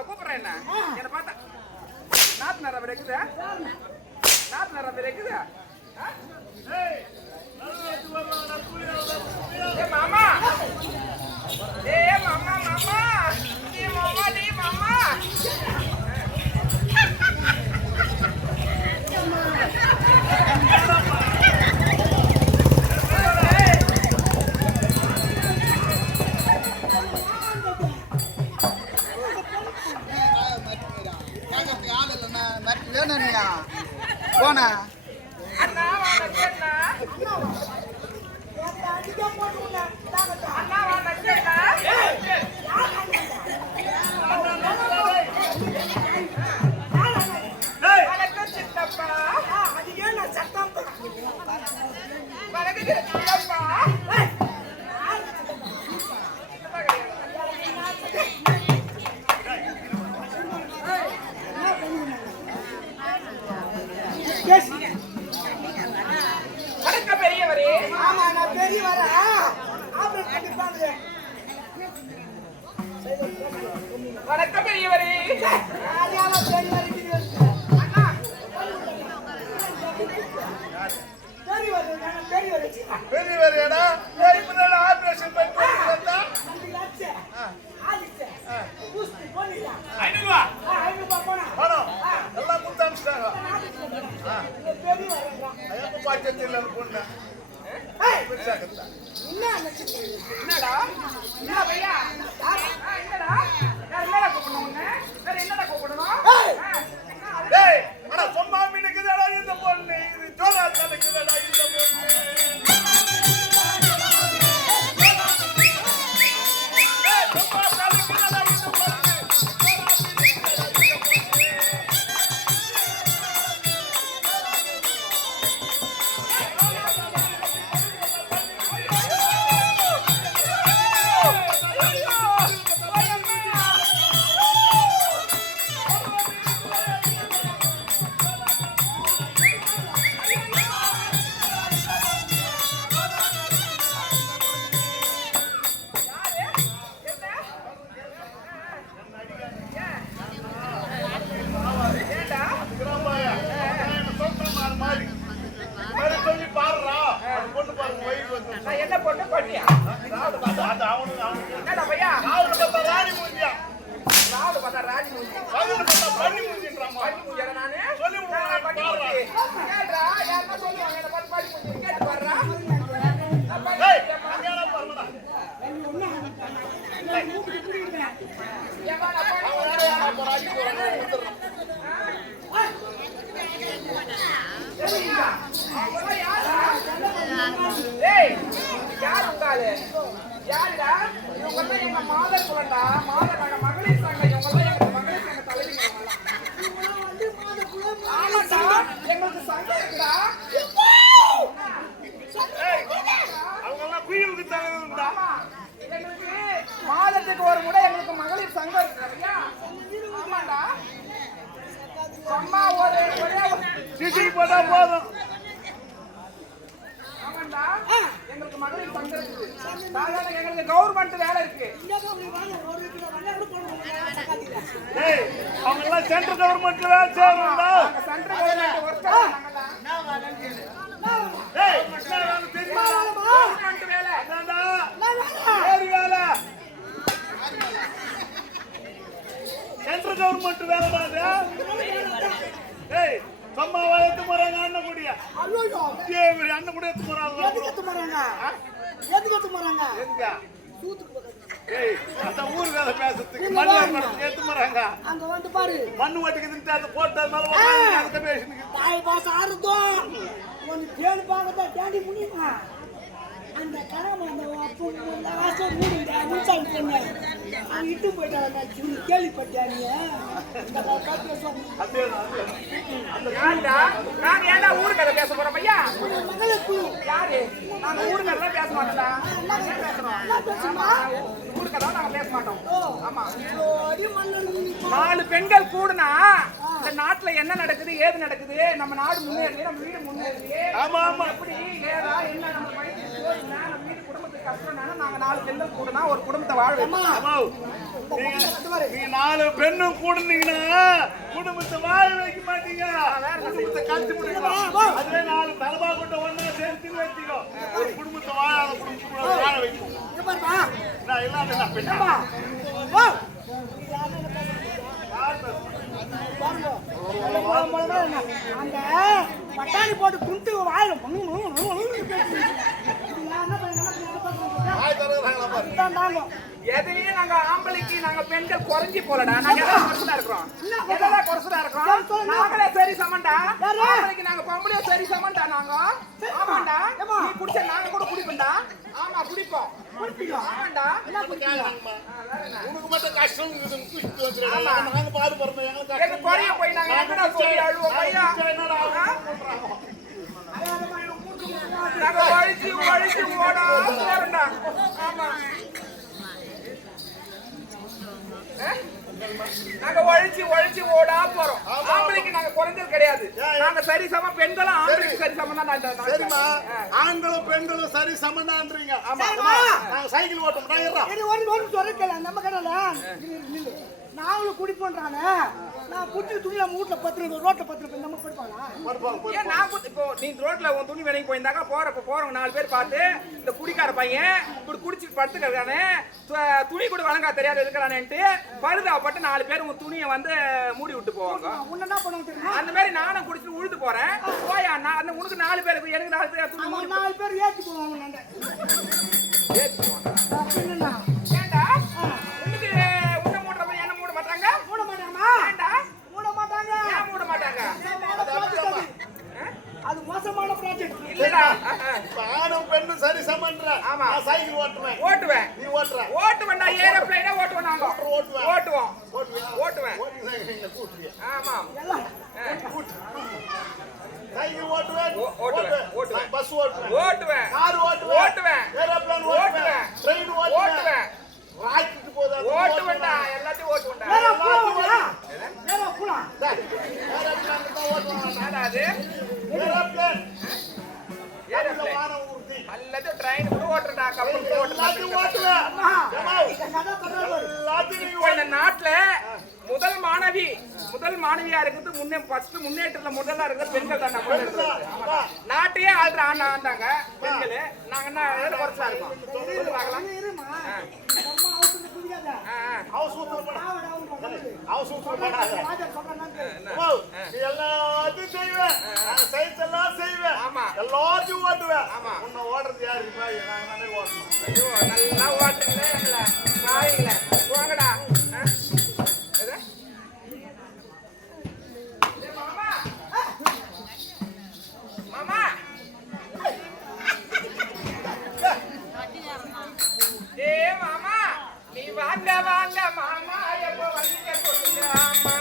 கூப்பிடுறேன் என்ன என்ன பார்த்தா நாத்து நேரம் இருக்குது நாத்து நேரம் இருக்குது மாமா மாமா மாமா நீ மாமா நீ மாமா போனா அண்ணா வாடா அண்ணா வாடா வணக்கம் சித்தப்பா அது ஏன் சத்தம் வணக்கம் சித்தப்பா வணக்கம் பெரியவரே. ஆமா நான் பெரியவரா ஆபரேட் பண்ணிப்பாங்க. வணக்கம் பெரியவரே. ஆயால பெரியவரே அண்ணா பெரியவரேடா பெரியவரேடா ஆபரேஷன் பண்ணி வந்தா ஆதிச்சே புஸ்தி போனிடா 500 ரூபாய் 500 ரூபாய் போனா பணம் எல்லாம் குத்தாம்ஸ்டாங்க பெரியவரேடா ஐயப்ப பாச்சத்தில பொண்ணு ஏய் பெருசாகத்தா என்னடா என்ன பையா என்னடா யார் என்னடா கூப்பிடணும் உன்னை வேற என்னடா கூப்பிடணும் டேய் அட சும்மா மினுக்குதடா இந்த பொண்ணு இது ஜோரா தனக்குதடா இந்த பொண்ணு என்ன பொண்ணு பண்ணியா என்னடா பையா ராவுல பார்த்தா ராணி மூஞ்சி பண்ணி மூஞ்சிடா நானு சொல்லி பண்ணி மூஞ்சி ஏன்டா யாரா சொல்லுவாங்க என்ன பார்த்து பண்ணி மூஞ்சி கேட்டு பாருடா டேய் அங்கேடா பாருடா ஏமா நான் ஏய் யார் உங்கால யாருடா இவங்க எங்க மாதர் குலடா மாதர் மகளிர் சங்கம் இவங்க எங்க மகளிர் சங்க தலைவிங்க ஆமாடா எங்களுக்கு சங்கம் இருக்குடா அவங்க எல்லாம் குயிலுக்கு தரணும்டா எங்களுக்கு மாதத்துக்கு ஒரு முறை எங்களுக்கு மகளிர் சங்கம் இருக்கு ஆமாடா அம்மா ஒரே சிசி போட்டா போதும் ஆமாண்டா எங்களுக்கு மகளிர் சங்கம் இருக்கு சாதாரண எங்களுக்கு கவர்மெண்ட் வேலை இருக்கு டேய் அவங்க எல்லாம் சென்ட்ரல் கவர்மெண்ட்ல வேலை செய்யணும்டா சென்ட்ரல் கவர்மெண்ட் ஒர்க்கர் டேய் என்ன தெரியுமா கவர்மெண்ட் வேலை அதான்டா ஏறி வேலை சென்ட்ரல் கவர்மெண்ட் வேலைடா டேய் சம்மா வாயத்து போறாங்க அண்ணன் கூடிய ஐயோ தேவரி அண்ணன் கூட எடுத்து போறாங்க எதுக்கு போறாங்க எங்க சூத்துக்கு பக்கத்துல ஏய் அந்த ஊர் வேலை பேசுறதுக்கு மண்ணு எடுத்து போறாங்க அங்க வந்து பாரு மண்ணு ஓட்டிக்கிட்டு அது போட்டதுனால வந்து பேசுறதுக்கு தாய் பாச ஆறுதோ ஒன்னு தேடி பார்க்கதா தேடி முடியுமா அந்த கனவு அந்த அப்போ லாஸ்ட் மூடுங்க முன்சால் பண்ண அவன் இட்டு போயிட்டாங்க கேள்விப்பட்டியா நீ இந்த காத்து அப்படியே ஏன்டா நான் ஏன்டா ஊரு கதை பேச போறேன் பையா மகளே குழு யாரு நாங்க ஊரு கதை பேச மாட்டோம்டா ஊரு கதை நாங்க பேச மாட்டோம் ஆமா நாலு பெண்கள் கூடுனா இந்த நாட்டுல என்ன நடக்குது ஏது நடக்குது நம்ம நாடு முன்னேறுது நம்ம வீடு முன்னேறுது ஆமா ஆமா எப்படி ஏதா என்ன நம்ம பையன் நம்ம வீடு குடும்பத்துக்கு கஷ்டம்னா நாங்க 4 பெண்கள் கூடனா ஒரு குடும்பத்தை வாழ வைப்போம். நீ 4 பெண்ணும் கூடுனீங்கன்னா குடும்பத்தை வாழ வைக்க மாட்டீங்க. குடும்பத்தை கழிச்சு முடியுமா? அதுவே 4 தலபா கொண்ட ஒண்ணா சேர்த்து வச்சுக்கோ. ஒரு குடும்பத்தை வாழ வைக்கும். நான் இல்லாத பெண்ணா அந்த பட்டாணி போட்டு குண்டு வாயிலும் எதையும் நாங்க ஆம்பளைக்கு நாங்க பெண்கள் குறைஞ்சி போலடா. நாங்க எல்லாம் குறைச்சலா இருக்கிறோம். எதெல்லாம் குறைச்சலா இருக்கிறோம்? நாங்களே சரி சமண்டா. ஆம்பளைக்கு நாங்க பொம்பளையும் சரி சமண்டா. நாங்க ஆமாண்டா. நீ குடிச்ச நாங்க கூட குடிப்போம்டா. ஆமா குடிப்போம். ஆமாண்டா. என்ன குடிப்பீங்க? உனக்கு மட்டும் கஷ்டம் குடிச்சிட்டு வந்துடுறா. நாங்க பாடு போறோம். எங்க குறைய போய் நாங்க எங்கடா சொல்லி அழுவோம் பையா? நாங்க வழிச்சு ஓடா போறோம்டா. ஆமா நாங்க வழிச்சு ஓடா போறோம். ஆம்பளைக்கு நாங்க குறைஞ்சது கிடையாது. நாங்க சரி சம பெண்களும் ஆம்பளைக்கு சரி சமம் தான். சரிமா, ஆண்களும் பெண்களும் சரி சமம்ன்றீங்க. ஆமா நாங்க சைக்கிள் ஓட்டோம். சொல்லிக்கலாம் நம்ம கடல நாங்களும் குடிப்போன்றானே. நான் குட்டி துணியில வீட்டுல 10 ரோட்ல 10 நம்ம குடிப்பாங்களா? ஏன் நான் இப்போ நீ ரோட்ல உன் துணி வேலைக்கு போயிருந்தாக்கா போறவங்க 4 பேர் பார்த்து இந்த குடிக்கார பையன் குடிச்சிட்டு படுத்துக்கிறானே, துணி கூட வழங்கா தெரியாது இருக்கிறானேன்ட்டு பழுதாப்பட்டு 4 பேர் உன் துணியை வந்து மூடி விட்டு போவாங்க. உன்ன என்ன பண்ணுவாங்க தெரியுமா? அந்த மாதிரி நானும் குடிச்சிட்டு உழுது போறேன். போயா நான் உனக்கு 4 பேருக்கு எனக்கு 4 பேர் துணி 4 பேர் ஏத்தி போவாங்க. ஏத்தி போவாங்க. என்னன்னா ஏண்டா உனக்கு உன்னை மூடுற மாதிரி என்ன மூட மாட்டாங்க? மூட மாட்டாங்கம்மா. ஏண்டா மூட மாட்டாங்க. ஏன் மூட மாட்டாங்க? அது மோசமான ப்ராஜெக்ட் இல்லடா. ஆணும் பெண்ணும் சரி சமன்ற. ஆமா. நான் சைக்கிள் ஓட்டுவேன். நீ ஓட்டுற. ஓட்டுவேன்டா. ஏரோப்ளேனே ஓட்டுவேன். நாங்க ஓட்டுவோம். ஓட்டுவேன். ஆமா சைக்கிள் ஓட்டுவேன். பஸ் ஓட்டுவேன். கார் ஓட்டுவேன். ஏரோப்ளேன் ஓட்டுவேன். ட்ரெயின் ஓட்டுவேன். ராக்கெட் போதா ஓட்டுவேன்டா. எல்லாத்தையும் ஓட்டுவேன்டா. நேரா போலாம். ஏரோப்ளேன் தான் ஓட்டுவாங்க. என்னடா அது? ஏரோப்ளேன். ஏரோப்ளேன். வானம் ஊர்தி. எல்லாத்தையும் ட்ரெயின் கூட ஓட்டுறடா. கப்பல் கூட எல்லாத்தையும் ஓட்டுறடா. ஓட்டுவேன். எல்லாத்தையும் இந்த நாட்டுல முதல் மாணவியா இருக்குது முன்னேற்றத்துல முதல்ல இருக்கிற பெண்கள் தான். நம்ம நாட்டையே ஆள்ற ஆண்டாங்க பெண்கள். நாங்க என்ன குறைச்சா இருக்கோம்? சொல்லு பார்க்கலாம். எல்லாத்தையும் செய்வேன். எல்லாம் செய்வேன். ஆமா எல்லாத்தையும் ஓட்டுவேன். ஆமா உன்னை ஓடுறது யாருக்குமா? நானே ஓட்டணும். ஐயோ நல்லா ஓட்டுங்களே எங்களை காய்கள வாங்கடா. மாமா ஏ மாமா நீ வாங்க மாமா எப்போ வந்து சொல்லுங்க. ஆமா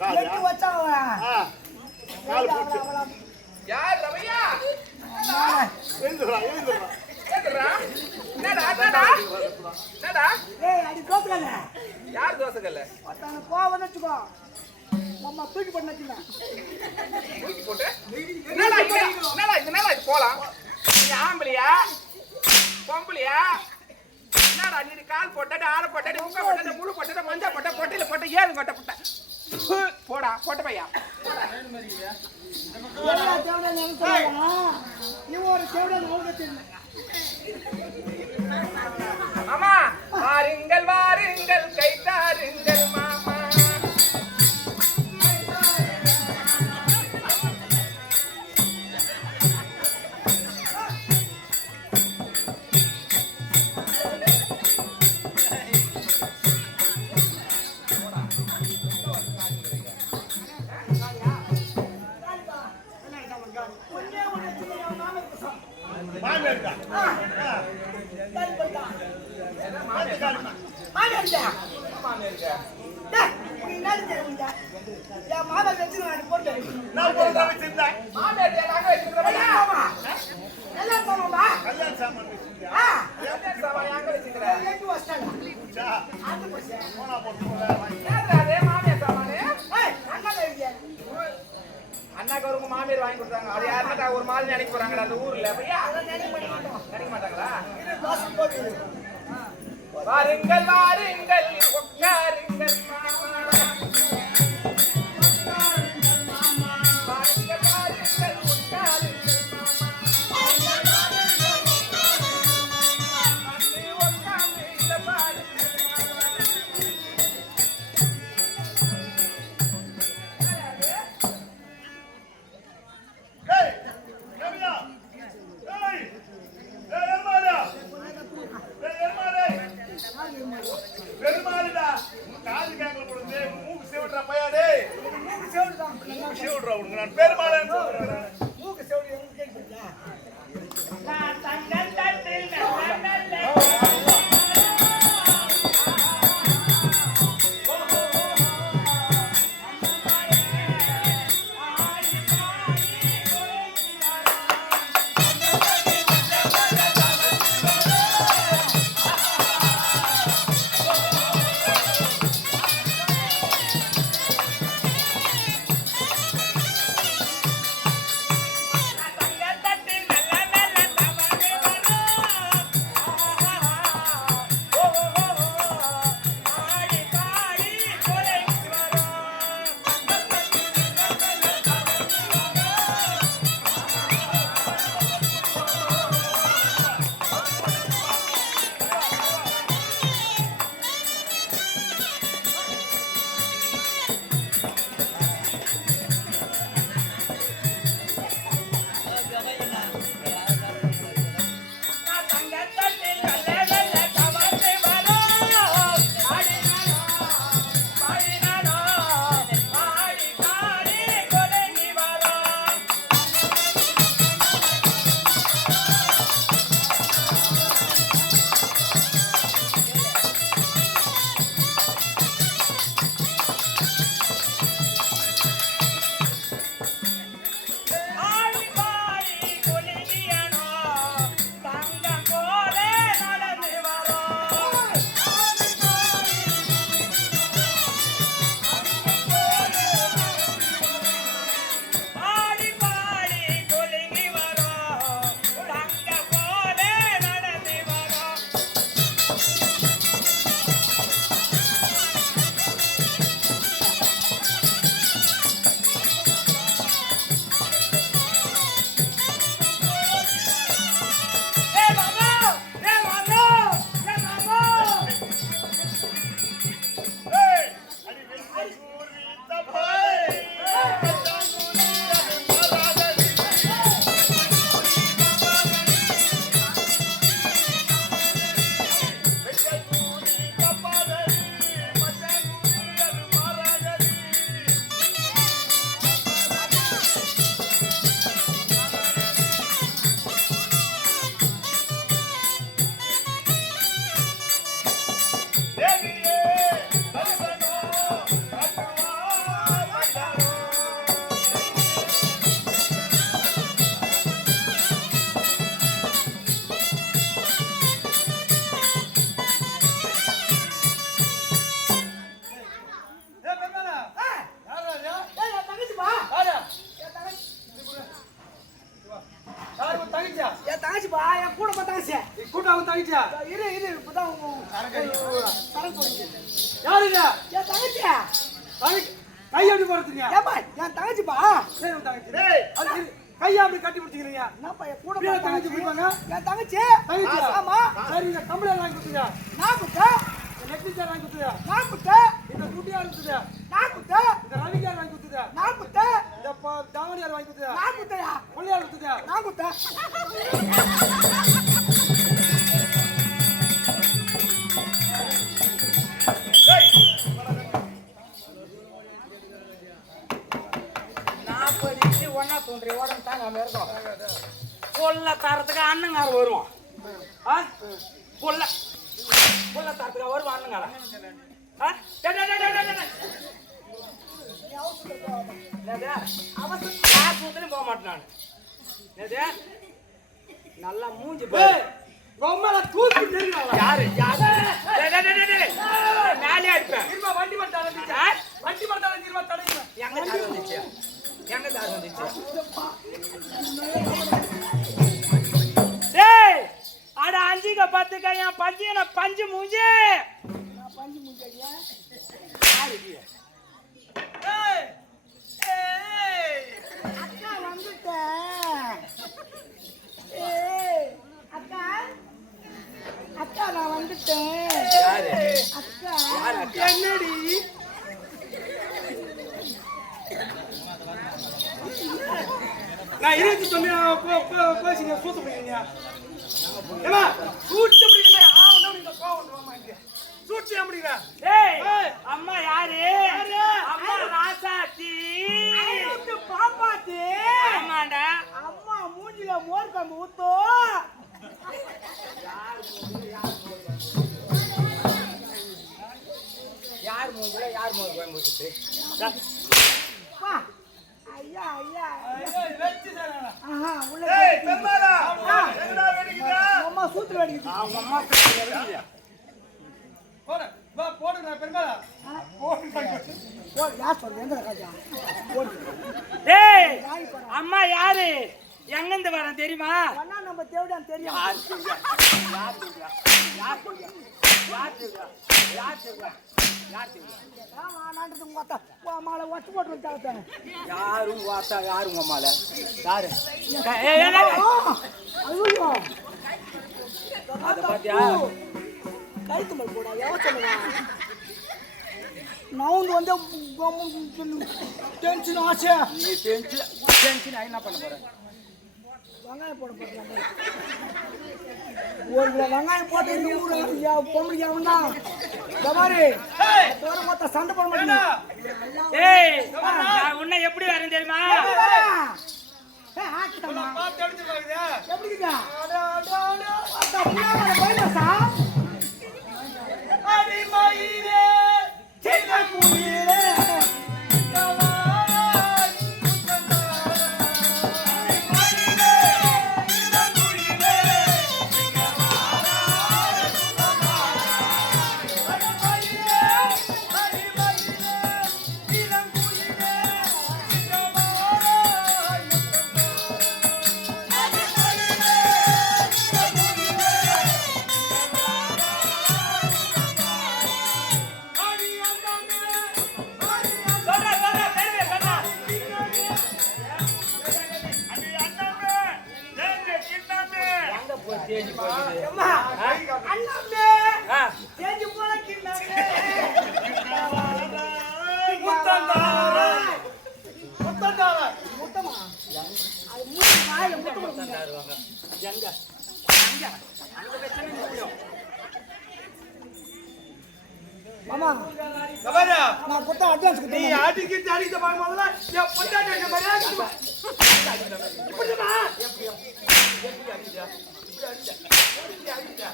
எட்டு வச்சா யார் ரவையா எழுந்துடா கேக்குறா என்னடா என்னடா என்னடா ஏய் அடி கோத்துக்கல யார் தோசைகள்ல ஒருத்தன கோவம் வச்சுக்கோ நம்ம தூக்கி பண்ண வச்சுக்கலாம் தூக்கி போட்டு என்னடா இது போலாம் நீ ஆம்பளையா பொம்பளையா என்னடா நீ கால் போட்டாடி ஆற போட்டாடி உங்க போட்டாடி முழு போட்டாடி மஞ்சள் போட்ட பொட்டையில போட்ட ஏழு கொட்டை போட்ட போடா போட்ட பையா எல்லா தேவடா நினைச்சா இவன் ஒரு தேவடா நோக்கத்தின் மாமா வாருங்கள் வாருங்கள் கைத்தாருங்கள் மாமா மாமியாருக்கா நான் போட்டு வச்சிருந்தேன் கல்யாண சாமான் வச்சிருந்தியா போனா போட்டு அண்ணாக்கு ஒரு மாமியார் வாங்கி கொடுத்தாங்க அது யாருன்னா ஒரு மாதிரி நினைக்க போறாங்கடா அந்த ஊர்ல பையா நினைக்க மாட்டாங்களா வாருங்கள் வாருங்கள் உட்காருங்கள் மாமா வாருங்கள் வாருங்கள் உட்காருங்கள் மாமா வந்து உட்கார்ந்து இதை பாருங்கள் ஏய் கவியா ஏய் எருமாடா பெருமாடா காது கேங்கல போடுது தங்கச்சியா என் தங்கச்சிப்பா என் கூட பா தங்கச்சி கூட்டாவும் தங்கச்சியா இரு இப்பதான் சரக்கு போடுங்க யாரு என் தங்கச்சியா கை எப்படி போடுறீங்க ஏப்பா என் தங்கச்சிப்பா சரி உன் தங்கச்சி அது கையா அப்படி கட்டி பிடிச்சிக்கிறீங்க என்னப்பா என் கூட தங்கச்சி பிடிப்பாங்க என் தங்கச்சி ஆமா சரிங்க கம்பளம் வாங்கி கொடுத்துங்க நான் குட்டா நெக்லஸ் வாங்கி கொடுத்துங்க நான் குட்டா இந்த குட்டியார் கொடுத்துங்க நான் குட்டா இந்த ரவிகார் வாங்கி கொடுத்துங்க நான் குட்டா இந்த தாவணியார் வாங்கி கொடுத்துங்க நான் குட்டா பொள்ளியார் கொடுத்துங்க நான் குட்டா ஒன்னா தோன்றி ஓடம் தாங்க நம்ம இருக்கோம் கொல்ல தரத்துக்கு அண்ணங்கார வருவோம் கொல்ல தரத்துக்கு வருவோம் அண்ணங்கார அவசரம் போக மாட்டேன் நான் நல்லா மூஞ்சி தூக்கி யாரு மேலே அடிப்பேன் வண்டி மட்டும் எங்க தார் வந்துச்சு எங்க தார் வந்துச்சு டேய் அட அஞ்சுக பத்துக்க என் பஞ்சின பஞ்சு மூஞ்சி நான் பஞ்சு மூஞ்சியா அக்கா வந்துட்டேன் அக்கா நான் வந்துட்டேன் அக்கா என்னடி நான் 29 பேசுங்க சூத்து பிடிக்கிறீங்க ஏமா சூத்து பிடிக்கிறீங்க சூத்து அப்படிங்க ஏய் அம்மா யாரு அம்மா ராசாத்தி பாப்பாத்தி ஆமாடா அம்மா மூஞ்சில மோர் கம்பு ஊத்தோ யார் மூஞ்சில யார் மோர் கம்பு ஊத்துது ஐயா வெச்சு சாரா உள்ள பெருமாளா என்னடா வெடிக்குது அம்மா சூத்து வெடிக்குது அம்மா சூத்து வெடிக்குது போடுங்க பெருமாளா யார் சொல்றது எங்க காஜா டேய் அம்மா யாரு எங்க இருந்து வரேன் தெரியுமா அண்ணா நம்ம தேவடான் தெரியும் ஆமா நாட்டு உங்க மாலை ஒட்டு போட்டு வச்சாங்க யாரும் வாத்தா யாரும் உங்க மாலை யாரு ஐயோ அது பாத்தியா கைத்துமல் போடா எவன் சொல்லுவா நான் வந்து டென்ஷன் ஆச்சு நீ டென்ஷன் என்ன பண்ண போற வெங்காயம் போட போறாங்க ஒரு கிலோ வெங்காயம் போட்டு இந்த ஊரு பொம்பளைக்கு அவன்டா இந்த மாதிரி மொத்த சண்டை போட மாட்டேன் ஏய் நான் உன்னை எப்படி வரேன் தெரியுமா எப்படிங்க மாமா நான் கொடுத்த அட்வான்ஸ் நீ ஆட்டிக்கு தாடிக்கு பாக்கறதுல என் பொண்டாட்டி என்ன மரியாதை இப்படிமா எப்படி அடிச்சா இப்படி அடிச்சா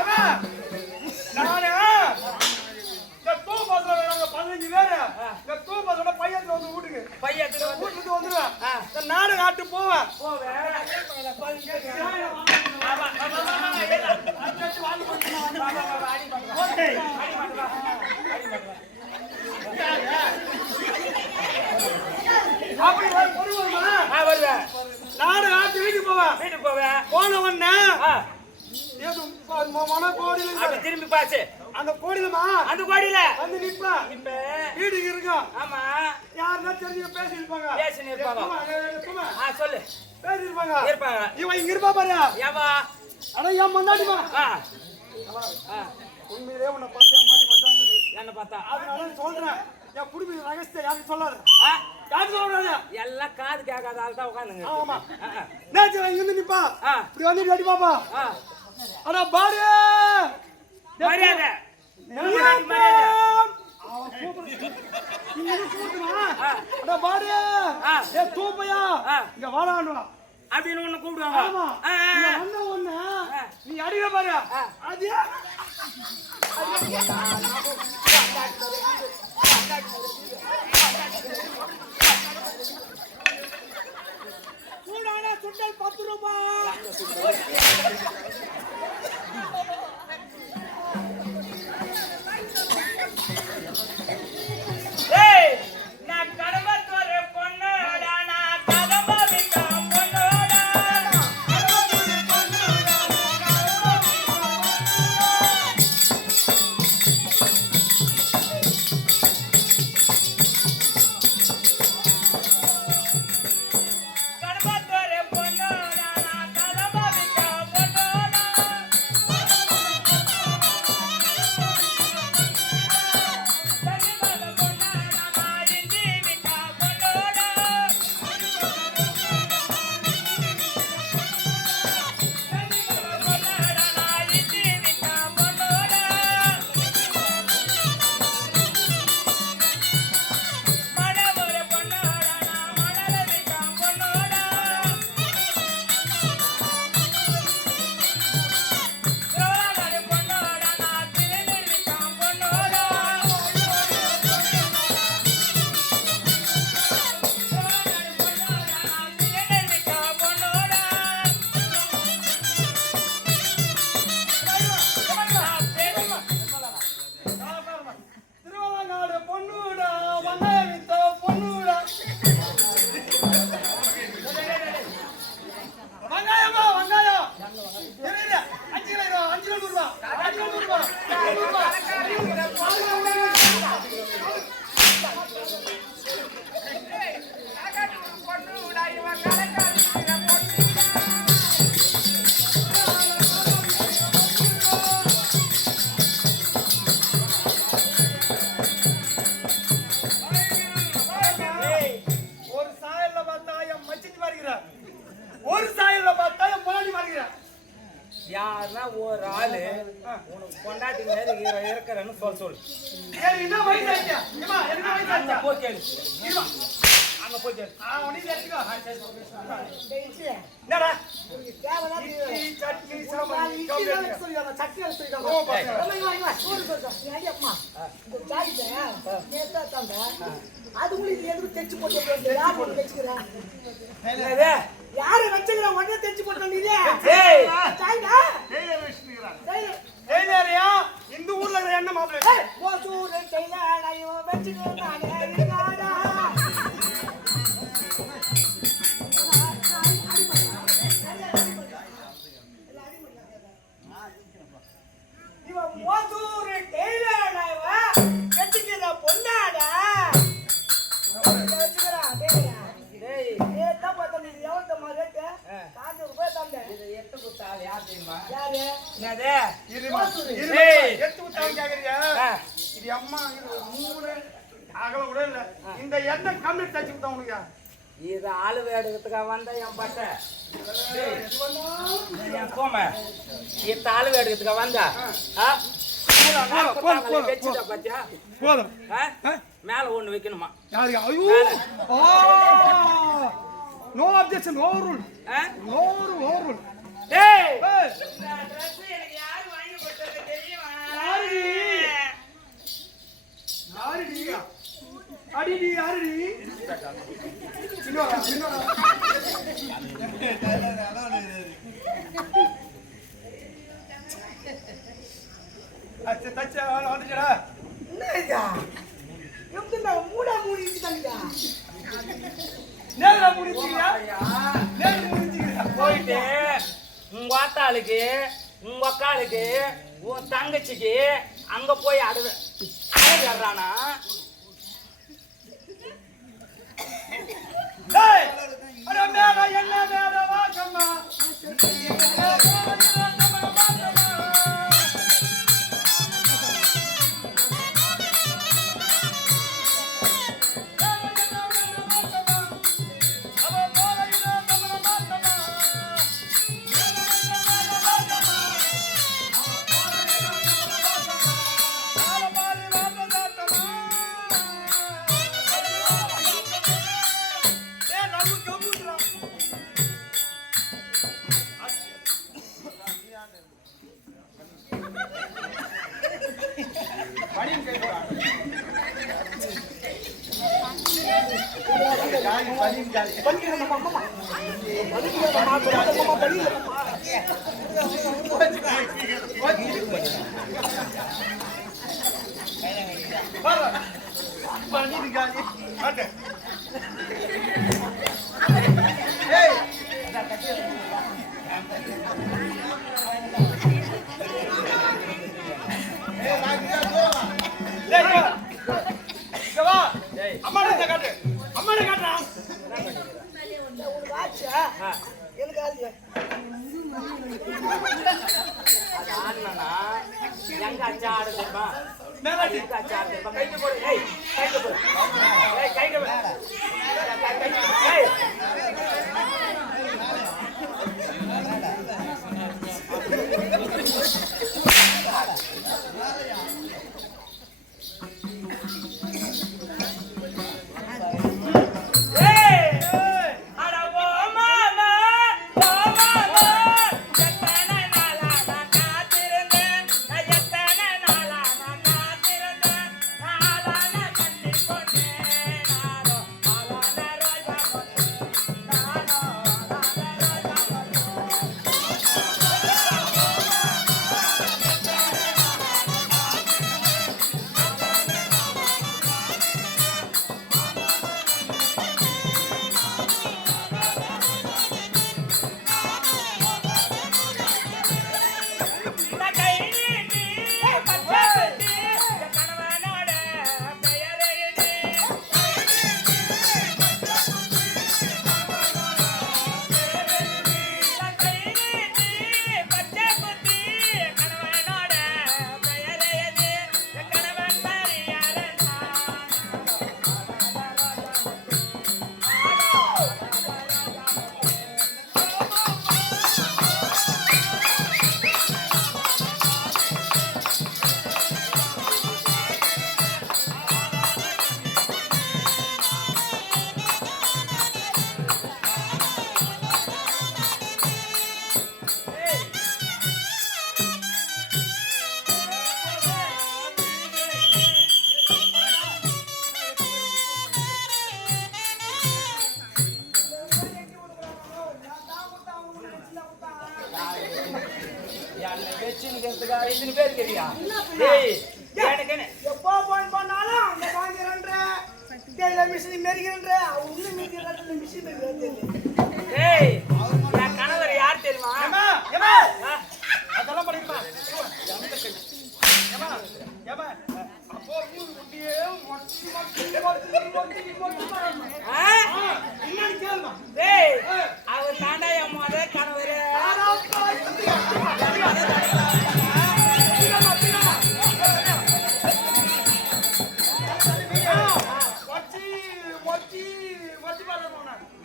ஏமா நானே இந்த தூ பாசல நாங்க 15 பேர் இந்த தூ பாசல பையத்துல வந்து வீட்டுக்கு வந்துருவேன் இந்த நாடு காட்டு போவேன் அப்படி ஒரு நானு ஆட்டு வீட்டுக்கு போவேன். வீட்டுக்கு போவேன். போன உடனே ஆ, ஏதோ மன கோடியில அப்படி திரும்பி பாச்சு. அந்த கோடியிலமா அந்த கோடியில வந்து நிப்பேன். இப்ப வீட்டுக்கு இருக்கும். ஆமா யாருன்னா தெரிஞ்சு பேசியிருப்பாங்க. பேசின்னு இருப்பாங்க. ஆ, சொல்லு. பேசியிருப்பாங்க. இருப்பாங்க. இவன் இங்க இருப்பா பாரு. ஏவா? ஆனா என் மந்தாடிமா ஆ, ஆ, உண்மையிலே உன்னை பார்த்து என் மாட்டி பார்த்தாங்க. என்ன பார்த்தா? அதனால சொல்றேன், என் குடும்ப ரகசியத்தை யாரும் சொல்லாத. ஆ, யாரும் சொல்லக்கூடாது. எல்லாம் காது கேட்காத ஆள் தான் உட்காந்துங்க. ஆமா. நேற்று இங்க வந்து நிப்பா. ஆ, இப்படி வந்து அடி பாப்பா. ஆ, அடா பாரு. மரியாதை. மரியாதை. அவன் கூப்பிடு. நீ என்ன கூப்பிடுமா? அடா பாரு. ஏ தூப்பையா. இங்க வாடான்னு. அப்படின்னு ஒண்ணு கூப்பிடுவாங்க. ஆமா. இங்க வந்த உடனே நீ அடிக்க பாரு. அது சூடான சுண்டல் 10 ரூபாய். ஏய், நான் கடம்பத்தூர் பொண்ணோடா, நான் கதம்ப விட்ட பொண்ணோடா. கடம்பத்தூர் பொண்ணோடா, நான் கதம்ப விட்ட பொண்ணோடா. தனிமல பொண்ணோடா, நான் இஞ்சி விட்ட பொண்ணோடா. தனிமல பொண்ணோடா, நான் இஞ்சி விட்ட பொண்ணோடா. மணவர பொண்ணோடா, நான் மணல விட்ட பொண்ணோடா. சோழநாடு பொண்ணோடா, நான் திருநெல் விட்ட பொண்ணோடா. சோழநாடு பொண்ணோடா, நான் திருநெல் விட்ட பொண்ணோடா. திருவள்ளங்காடு பொண்ணுடா, வண்ணாய வித்த பொண்ணுடா. வெங்காயமா வெங்காயம். தெரியல. 5 கிலோ 5 கிலோ ரூபா. 5 கிலோ ரூபா. 5 ரூபா. பொண்ணுடா, இவன் கலக்காரி பொண்ணு. ஒரு சாயல்ல பார்த்தா என் மச்சிஞ்சு மாறுகிறார். ஒரு சாயல்ல பார்த்தா என் முன்னாடி மாறுகிறார். யாருன்னா ஒரு ஆளு உனக்கு கொண்டாட்டி மாதிரி இருக்கிறன்னு சொல்லு. எனக்கு என்ன வயசாச்சா? ஏமா எனக்கு அங்க வயசாச்சா? போய் கேளு. இருமா. அங்க போய் கேளு. உடனே எடுத்துக்கோ. என்னடா இட்லி, சட்னி, சாம்பார், இட்லி கவுளி. வேலைக்கு சொல்லிடுறாங்க, சட்னி வேலைக்கு சொல்லிடுறாங்க. ஓ, பாத்து. இங்க வா, சோறு சொல்றேன். நீ ஐயப்பா, இந்த ஜாயிட்ட நேத்தா தாங்க. அதுக்குள்ள இது எதுக்கு தைச்சு போட்டு வந்திருக்க? யார் போட்டு தைச்சுக்கிறா? என்னது? யாரு வச்சுக்கிறா? உடனே தைச்சு போட்டு வந்தீங்க. ஏய், ஜாயிடா? டெய்லர் வச்சுக்கிறாங்க. டேய், டெய்லரியா? இந்த ஊர்ல இருக்கிற என்ன மாப்பிள்ளை? ஏய், ஓசூரு டெய்லர், இவன் வச்சுக்கிறானே, இருக்காடா. இவன் ஓசூரு டெய்லர், இவன் வச்சுக்கிற பொண்ணாடா. வச்சுக்கிறான் டெய்லரா. டேய், ஏய், தப்பா தம்பி, இது எவ்வளவு தம்மா ரேட்டு? காசு ரூபாய் தம்பி. இது எட்டு குத்தாள் யார் தெரியுமா? யாரு? என்னது? இருமா. ஏய். எடுத்து விட்டாங்க கேக்குறியா? ஆ, இது அம்மா இது ஒரு 3 அகல கூட இல்ல. இந்த எண்ணெய் கம்ப்ளீட் தச்சு விட்டா உனக்கு. இது ஆளு வேடுக்கிறதுக்காக வந்த என் பட்டை. டேய், என் கோம இந்த ஆளு வேடுக்கிறதுக்காக வந்தா வச்சுட்டா பாத்தியா? போதும். ஆ? மேல ஒண்ணு வைக்கணுமா? யாருக்கு? ஐயோ. ஆ! No objection, no rule. ஆ? No rule, no rule. டேய், ஏய், இந்த dress எனக்கு யாரு வாங்கி கொடுத்தது தெரியுமா? யாருடி? யாருடி? அடிடி யாருடி? இன்னொரு இன்னொரு. அச்ச தச்ச வந்துடா. என்ன இதா? எப்படி நான் மூடா மூடி தம்பியா? நேரா முடிச்சியா நேரா முடிச்சியா போயிட்டு உங்க ஆத்தாளுக்கு உங்க அக்காளுக்கு உன் தங்கச்சிக்கு அங்க போய் அழுறானா டேய் அட மேல என்ன மேல வாக்கம்மா எனக்கு ஆளு அது ஆடுனா எங்க அச்சா ஆடுதுமா எங்க அச்சா ஆடுதுமா கைக்கு போடு ஏய் கைக்கு போடு ஏய் கைக்கு போடு ஏய் இத்தனை பேர் இருக்கிறியா ஏய் எனக்கு என்ன எப்போ போன் பண்ணாலும் அந்த வாங்குறன்ற டேய்ல மிஷின் மெரிக்கிறன்ற உள்ள மெரிக்கிறன்ற மிஷின் மெரிக்கிறது ஏய் என் கணவர் யார் தெரியுமா ஏமா ஏமா அதெல்லாம் படிக்குமா ஏமா ஏமா அப்போ மூணு குட்டியே என்னன்னு கேளுமா ஏய் அவர் தாண்டா என் முத கணவர்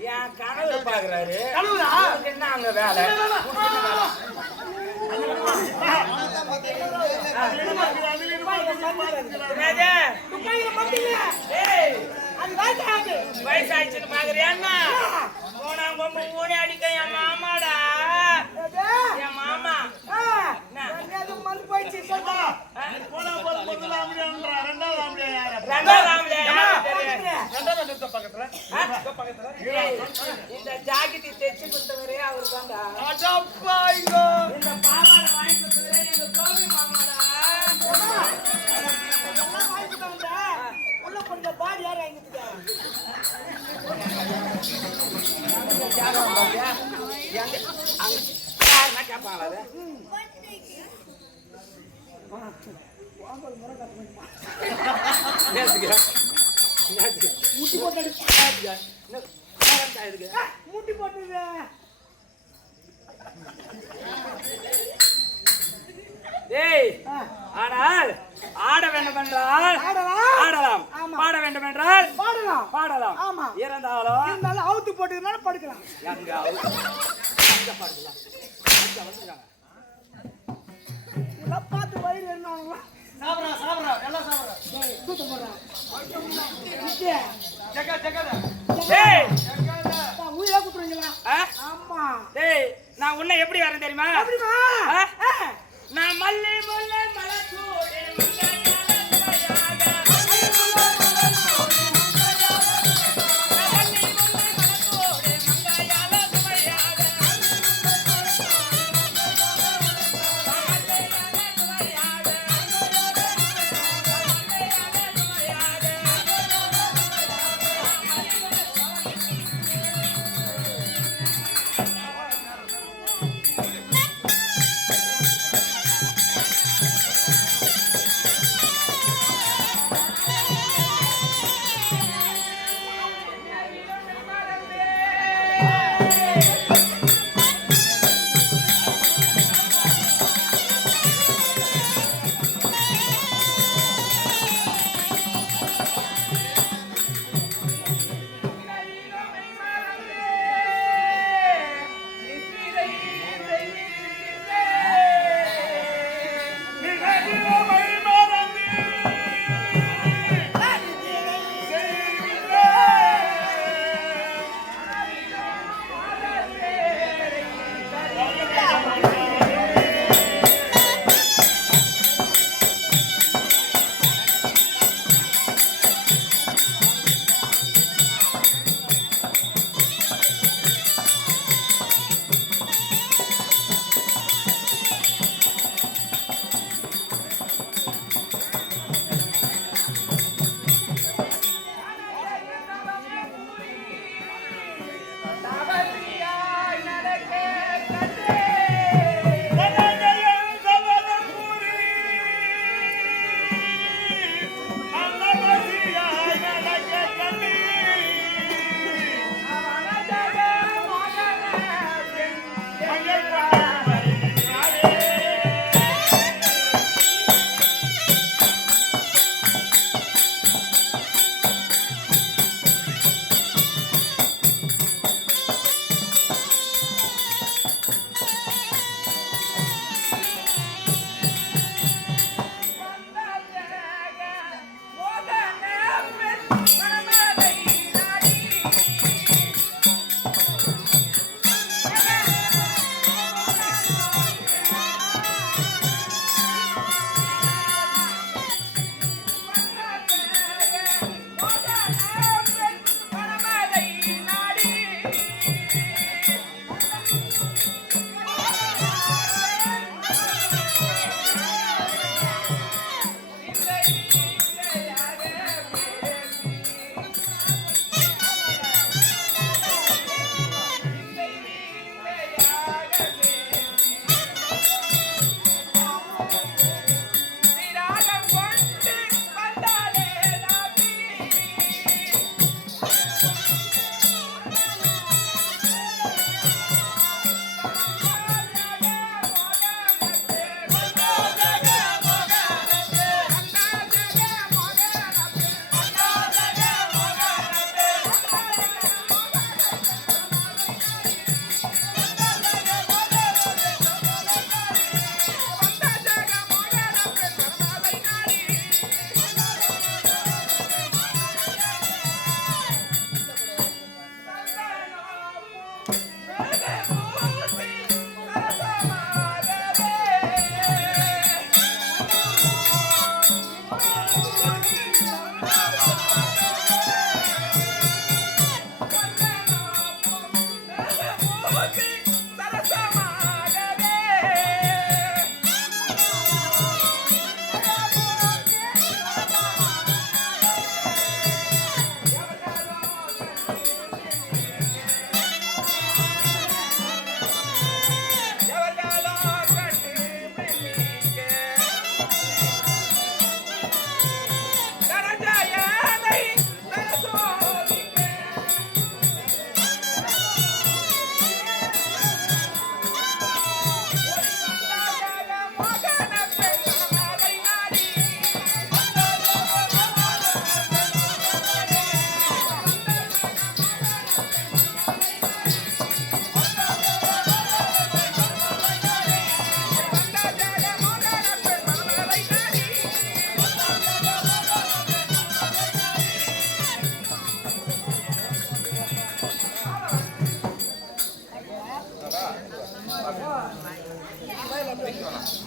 என் கணவர் பாக்குறாரு என்ன அங்க வேலை வயசாச்சுன்னு பாக்குறியா போனா பொம்மை ஊனி அடிக்க என் மாமாடா என் மாமா இந்த ஜாக்கெட்டை தைச்சு கொடுத்தவரே அவர் தான்டா இந்த பாவாடை வாங்கி கொடுத்தவரே எங்க கோபி மாமாடா உள்ள கொஞ்சம் பாடி யாரும் வாங்கிட்டு கேட்பாங்களா அது? நேத்துக்கு முட்டி போட்டு அடி. இதுக்கு முட்டி போட்டு டேய், ஆனால் ஆட வேண்டும் என்றால் ஆடலாம், ஆமா. பாட வேண்டும் என்றால் பாடலாம். பாடலாம். ஆமா. இருந்தாலும் அவுத்து போட்டுக்கிறனால படுக்கலாம். எங்க பாடலாம் அங்க வந்துருக்காங்க. இதெல்லாம் பார்த்து வயிறு என்ன ஆகும்? சாப்பிட்றா எல்லாம் சாப்பிட்றா. தூத்த போடுறான். டேய், உயிரா குத்துறீங்களா? ஆ? ஆமா. டேய், நான் உன்னை எப்படி வரேன் தெரியுமா? அப்படிமா? ஆ? நான் மல்லி முல்லை மலச்சூடி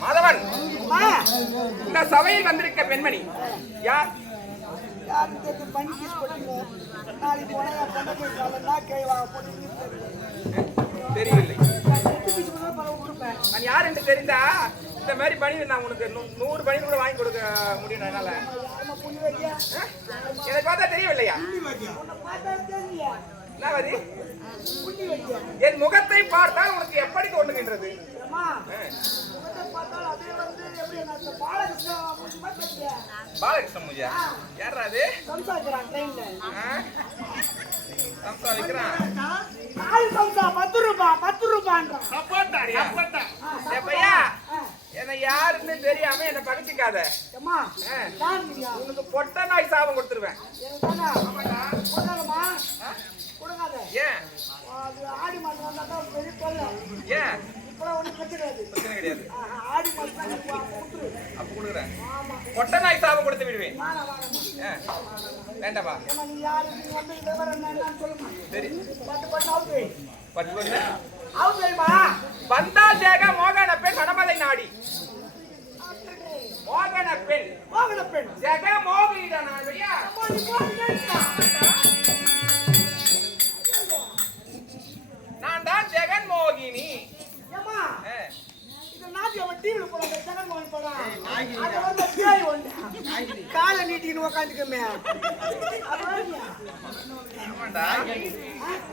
மாதவன், அம்மா, இந்த சபையில் வந்திருக்க பெண்மணி யார்? யாருன்னு கேட்டு பண்ணி kiss பண்ணுங்க. நாளைக்கு போனா என் பொண்டாட்டி காலைல கேவா போட்டு தெரியவில்லை. kiss பண்ணா பரவ கொடுப்பேன். நான் யார் என்று தெரிந்தா இந்த மாதிரி பணி நான் உனக்கு 100 பணி கூட வாங்கி கொடுக்க முடியும் என்னால. யாரம்மா புள்ளி வைக்கியா? எனக்கு பார்த்தா தெரியவில்லையா? உன்னை பார்த்தா தெரியலையா? என்ன வரி? புள்ளி வைக்கியா? என் முகத்தை பார்த்தால் உனக்கு எப்படி தோன்றுகின்றது? அம்மா, உன்னை பார்த்தால் அப்படியே வந்து எப்படி அந்த பாலகிருஷ்ணா மூஞ்சி மாதிரி தெரியல. பாலகிருஷ்ணன் மூஜா யாரா அது? சம்சாரிக்கிறான் ட்ரெயின்ல. சம்சாரிக்கிறான். நாலு சம்சா 10 ரூபான்றான். சப்போட்டாடி அப்பட்டா ஏ பையா, என்ன யாருன்னு தெரியாம என்ன பகிச்சிக்காத. அம்மா, யாருங்கய்யா? உனக்கு பொட்ட நாய் சாபம் கொடுத்துருவேன். எனக்கு தானே. கொடுக்காதம்மா. கொடுக்காத. ஏன்? அது ஆடி மாசம் வந்தா தான் பெரிய தொல்லை. ஏன்? இப்பெல்லாம் ஒண்ணும் பிரச்சனை கிடையாது. பிரச்சனை கிடையாது. ஆடி மாசம் தான் கொடுத்துரு. அப்ப கொடுக்குறேன். ஆமா. பொட்ட நாய் சாபம் கொடுத்து விடுவேன். வாங்கம்மா. வேண்டாமா? ஏம்மா, நீ யாரு? நீ வந்து விவரம் என்னன்னு சொல்லுமா. சரி. பட்டு அவுத்து வை. பட்டு வந்து அவுத்து வைமா. வந்தா தேக மோகன பெண் மணமதை நாடி. மோகன பெண் மோகன பெண். ஜெக மோகினிடா நான் ஐயா. அம்மா, நீ போறீங்க. நான் தான் ஜெகன் மோகினி. ஏம்மா, ஆ. இந்த நாட்டி அவன் டிவில போறான், ஜெகன்மோகன் படம். அது வந்து பேய் ஒண்ணு. காலை நீட்டின்னு உக்காந்துக்குமே. அது வருமியா? ஆமாண்டா.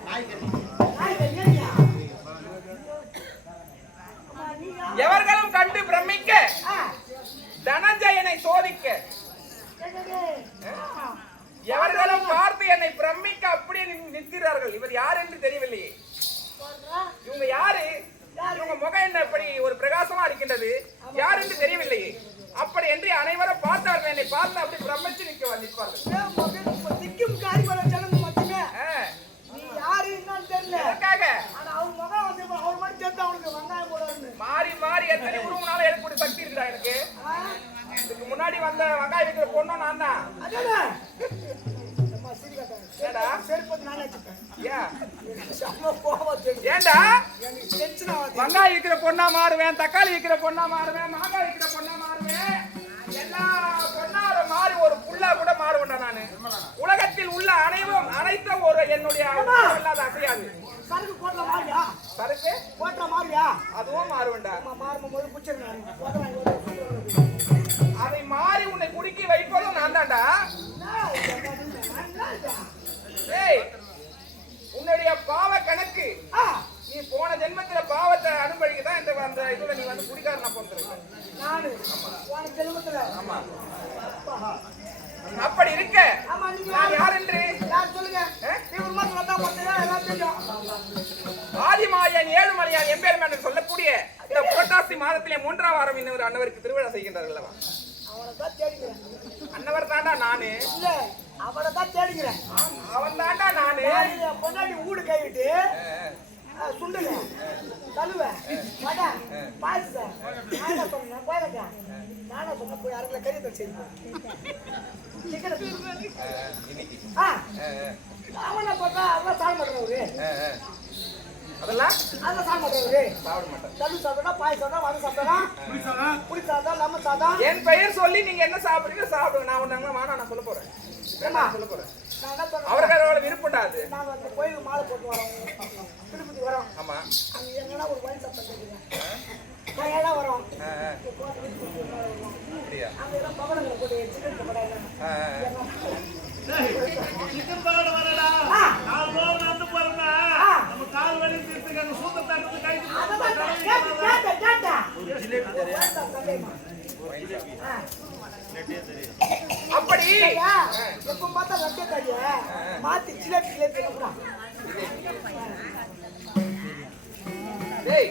நாய்கள் ஏறியா? அம்மா, நீ யாரு? எவர்களும் கண்டு பிரமிக்க ஆ, தனஞ்சயனை சோதிக்க என்னது? ஆ, எவர்களும் பார்த்து என்னை பிரமிக்க அப்படியே நிற்கிறார்கள். இவர் யார் என்று தெரியவில்லையே. சொல்றா? இவங்க யாரு? இவங்க முகம் என்ன இப்படி ஒரு பிரகாசமா இருக்கின்றது? யார் என்று தெரியவில்லையே. அப்படி என்று அனைவரும் பார்த்தார்கள். என்னை பார்த்து அப்படி பிரமிச்சு நிற்பார்கள். ஏன் மகன் இப்ப திக்கும் காரியோட ஜனங்க மட்டுமே. நீ யாரு என்னன்னு தெரியல. எதற்காக? ஆனா அவங்க மகன் வந்து அவர் மட்டும் சேர்த்து அவனுக்கு வெங்காயம் போடாதுன்னு. மாறி மாறி எத்தனை உருவனாலும் எனக்கு ஒரு சக்தி இருக்குடா எனக்கு. இதுக்கு முன்னாடி வந்த வெங்காயம் வைக்கிற பொண்ணும் நான் தான். அதானே? அம்மா, சிரிக்காத. ஏண்டா? செருப்பத்து நானே வச்சுப்பேன். ஏன்? செம்ம கோவம் தெரியும். ஏண்டா? எனக்கு டென்ஷன் ஆகுது. வெங்காயம் விற்கிற பொண்ணா மாறுவேன், தக்காளி விற்கிற பொண்ணா மாறுவேன், மாங்காய் விற்கிற பொண்ணா மாறுவேன். எல்லா பொண்ணார மாறி ஒரு புல்லா கூட மாறுவேன்டா நானு. உலகத்தில் உள்ள அனைத்தும் ஒரு என்னுடைய இல்லாத அசையாது. சரக்கு போட்டல மாறியா? சரக்கு போட்டல மாறியா? அதுவும் மாறுவேன்டா. அம்மா, மாறும் போது பிடிச்சிருந்தேன். போட்டலாம் அதை மாறி உன்னை குடிக்கி வைப்பதும் நான் தான்டா. ஏய், உன்னுடைய பாவ கணக்கு நீ போன ஜென்மத்துல பாவத்தை அனுபவிக்க தான் இந்த அந்த இதுல நீ வந்து குடிக்காரனா போந்துருக்க. நானு போன ஜென்மத்துல. ஆமா. அப்படி இருக்க ஆமா, நீங்க நான் யார் என்று யார் சொல்லுங்க. நீ ஒரு மாசம் வந்தா பார்த்தா எல்லாம் தெரியும். ஆதிமாயன் ஏழுமலையான் எம்பெருமான் என்று சொல்லக்கூடிய இந்த புரட்டாசி மாதத்திலே 3ஆம் வாரம் இன்னொரு அன்னவருக்கு திருவிழா செய்கின்றார்கள் அல்லவா? அவனை தான் தேடிக்கிறேன். அன்னவர் தாண்டா நானு. இல்ல, அவனை தான் தேடிக்கிறேன். அவன் தாண்டா நானு. என் பொண்டாட்டி ஊடு கைவிட்டு சுண்டுங்க, தழுவ, வடை, பாயசம். நான் என்ன சொன்னேன்? போயிருக்கா. நானே சொன்னேன், போய் அரைக்கில கறி தச்சு சிக்கன். அவனை பார்த்தா அதெல்லாம் சாப்பிட மாட்டேன். அதெல்லாம் அதெல்லாம் சாப்பிட மாட்டேன். சாப்பிட மாட்டேன். தள்ளு சாப்பிட்டா, பாயசம், வடை சாப்பிட்டா, புளி சாதம், லெமன் சாதம். என் பெயர் சொல்லி நீங்க என்ன சாப்பிடுறீங்க சாப்பிடுங்க. நான் ஒண்ணு வேணாம் நான் சொல்ல போறேன். சொல்ல போறேன். நான் என்ன சொன்னேன்? அவர்களோட விருப்பம்டாது. நாங்கள் அந்த கோயிலுக்கு மாலை போட்டு வரோம், திருப்பதி வரோம். ஆமா. அங்கே எங்கன்னா ஒரு வயசு சத்தம் கேட்குறேன். நாங்கள் வரோம். அப்படியா? அங்கே எல்லாம் பகடங்களை போட்டு சிக்கன் பகடை. சிக்கன் பகடை வரடா. கால் ரோடு வந்து போறோம்னா நம்ம கால் வலி தீர்த்துக்கு அந்த சூத்த தட்டுறது கைக்கு அப்படி எப்ப பார்த்தா லட்டே தடிய மாத்தி ஜிலேபி ஜிலேபி டேய்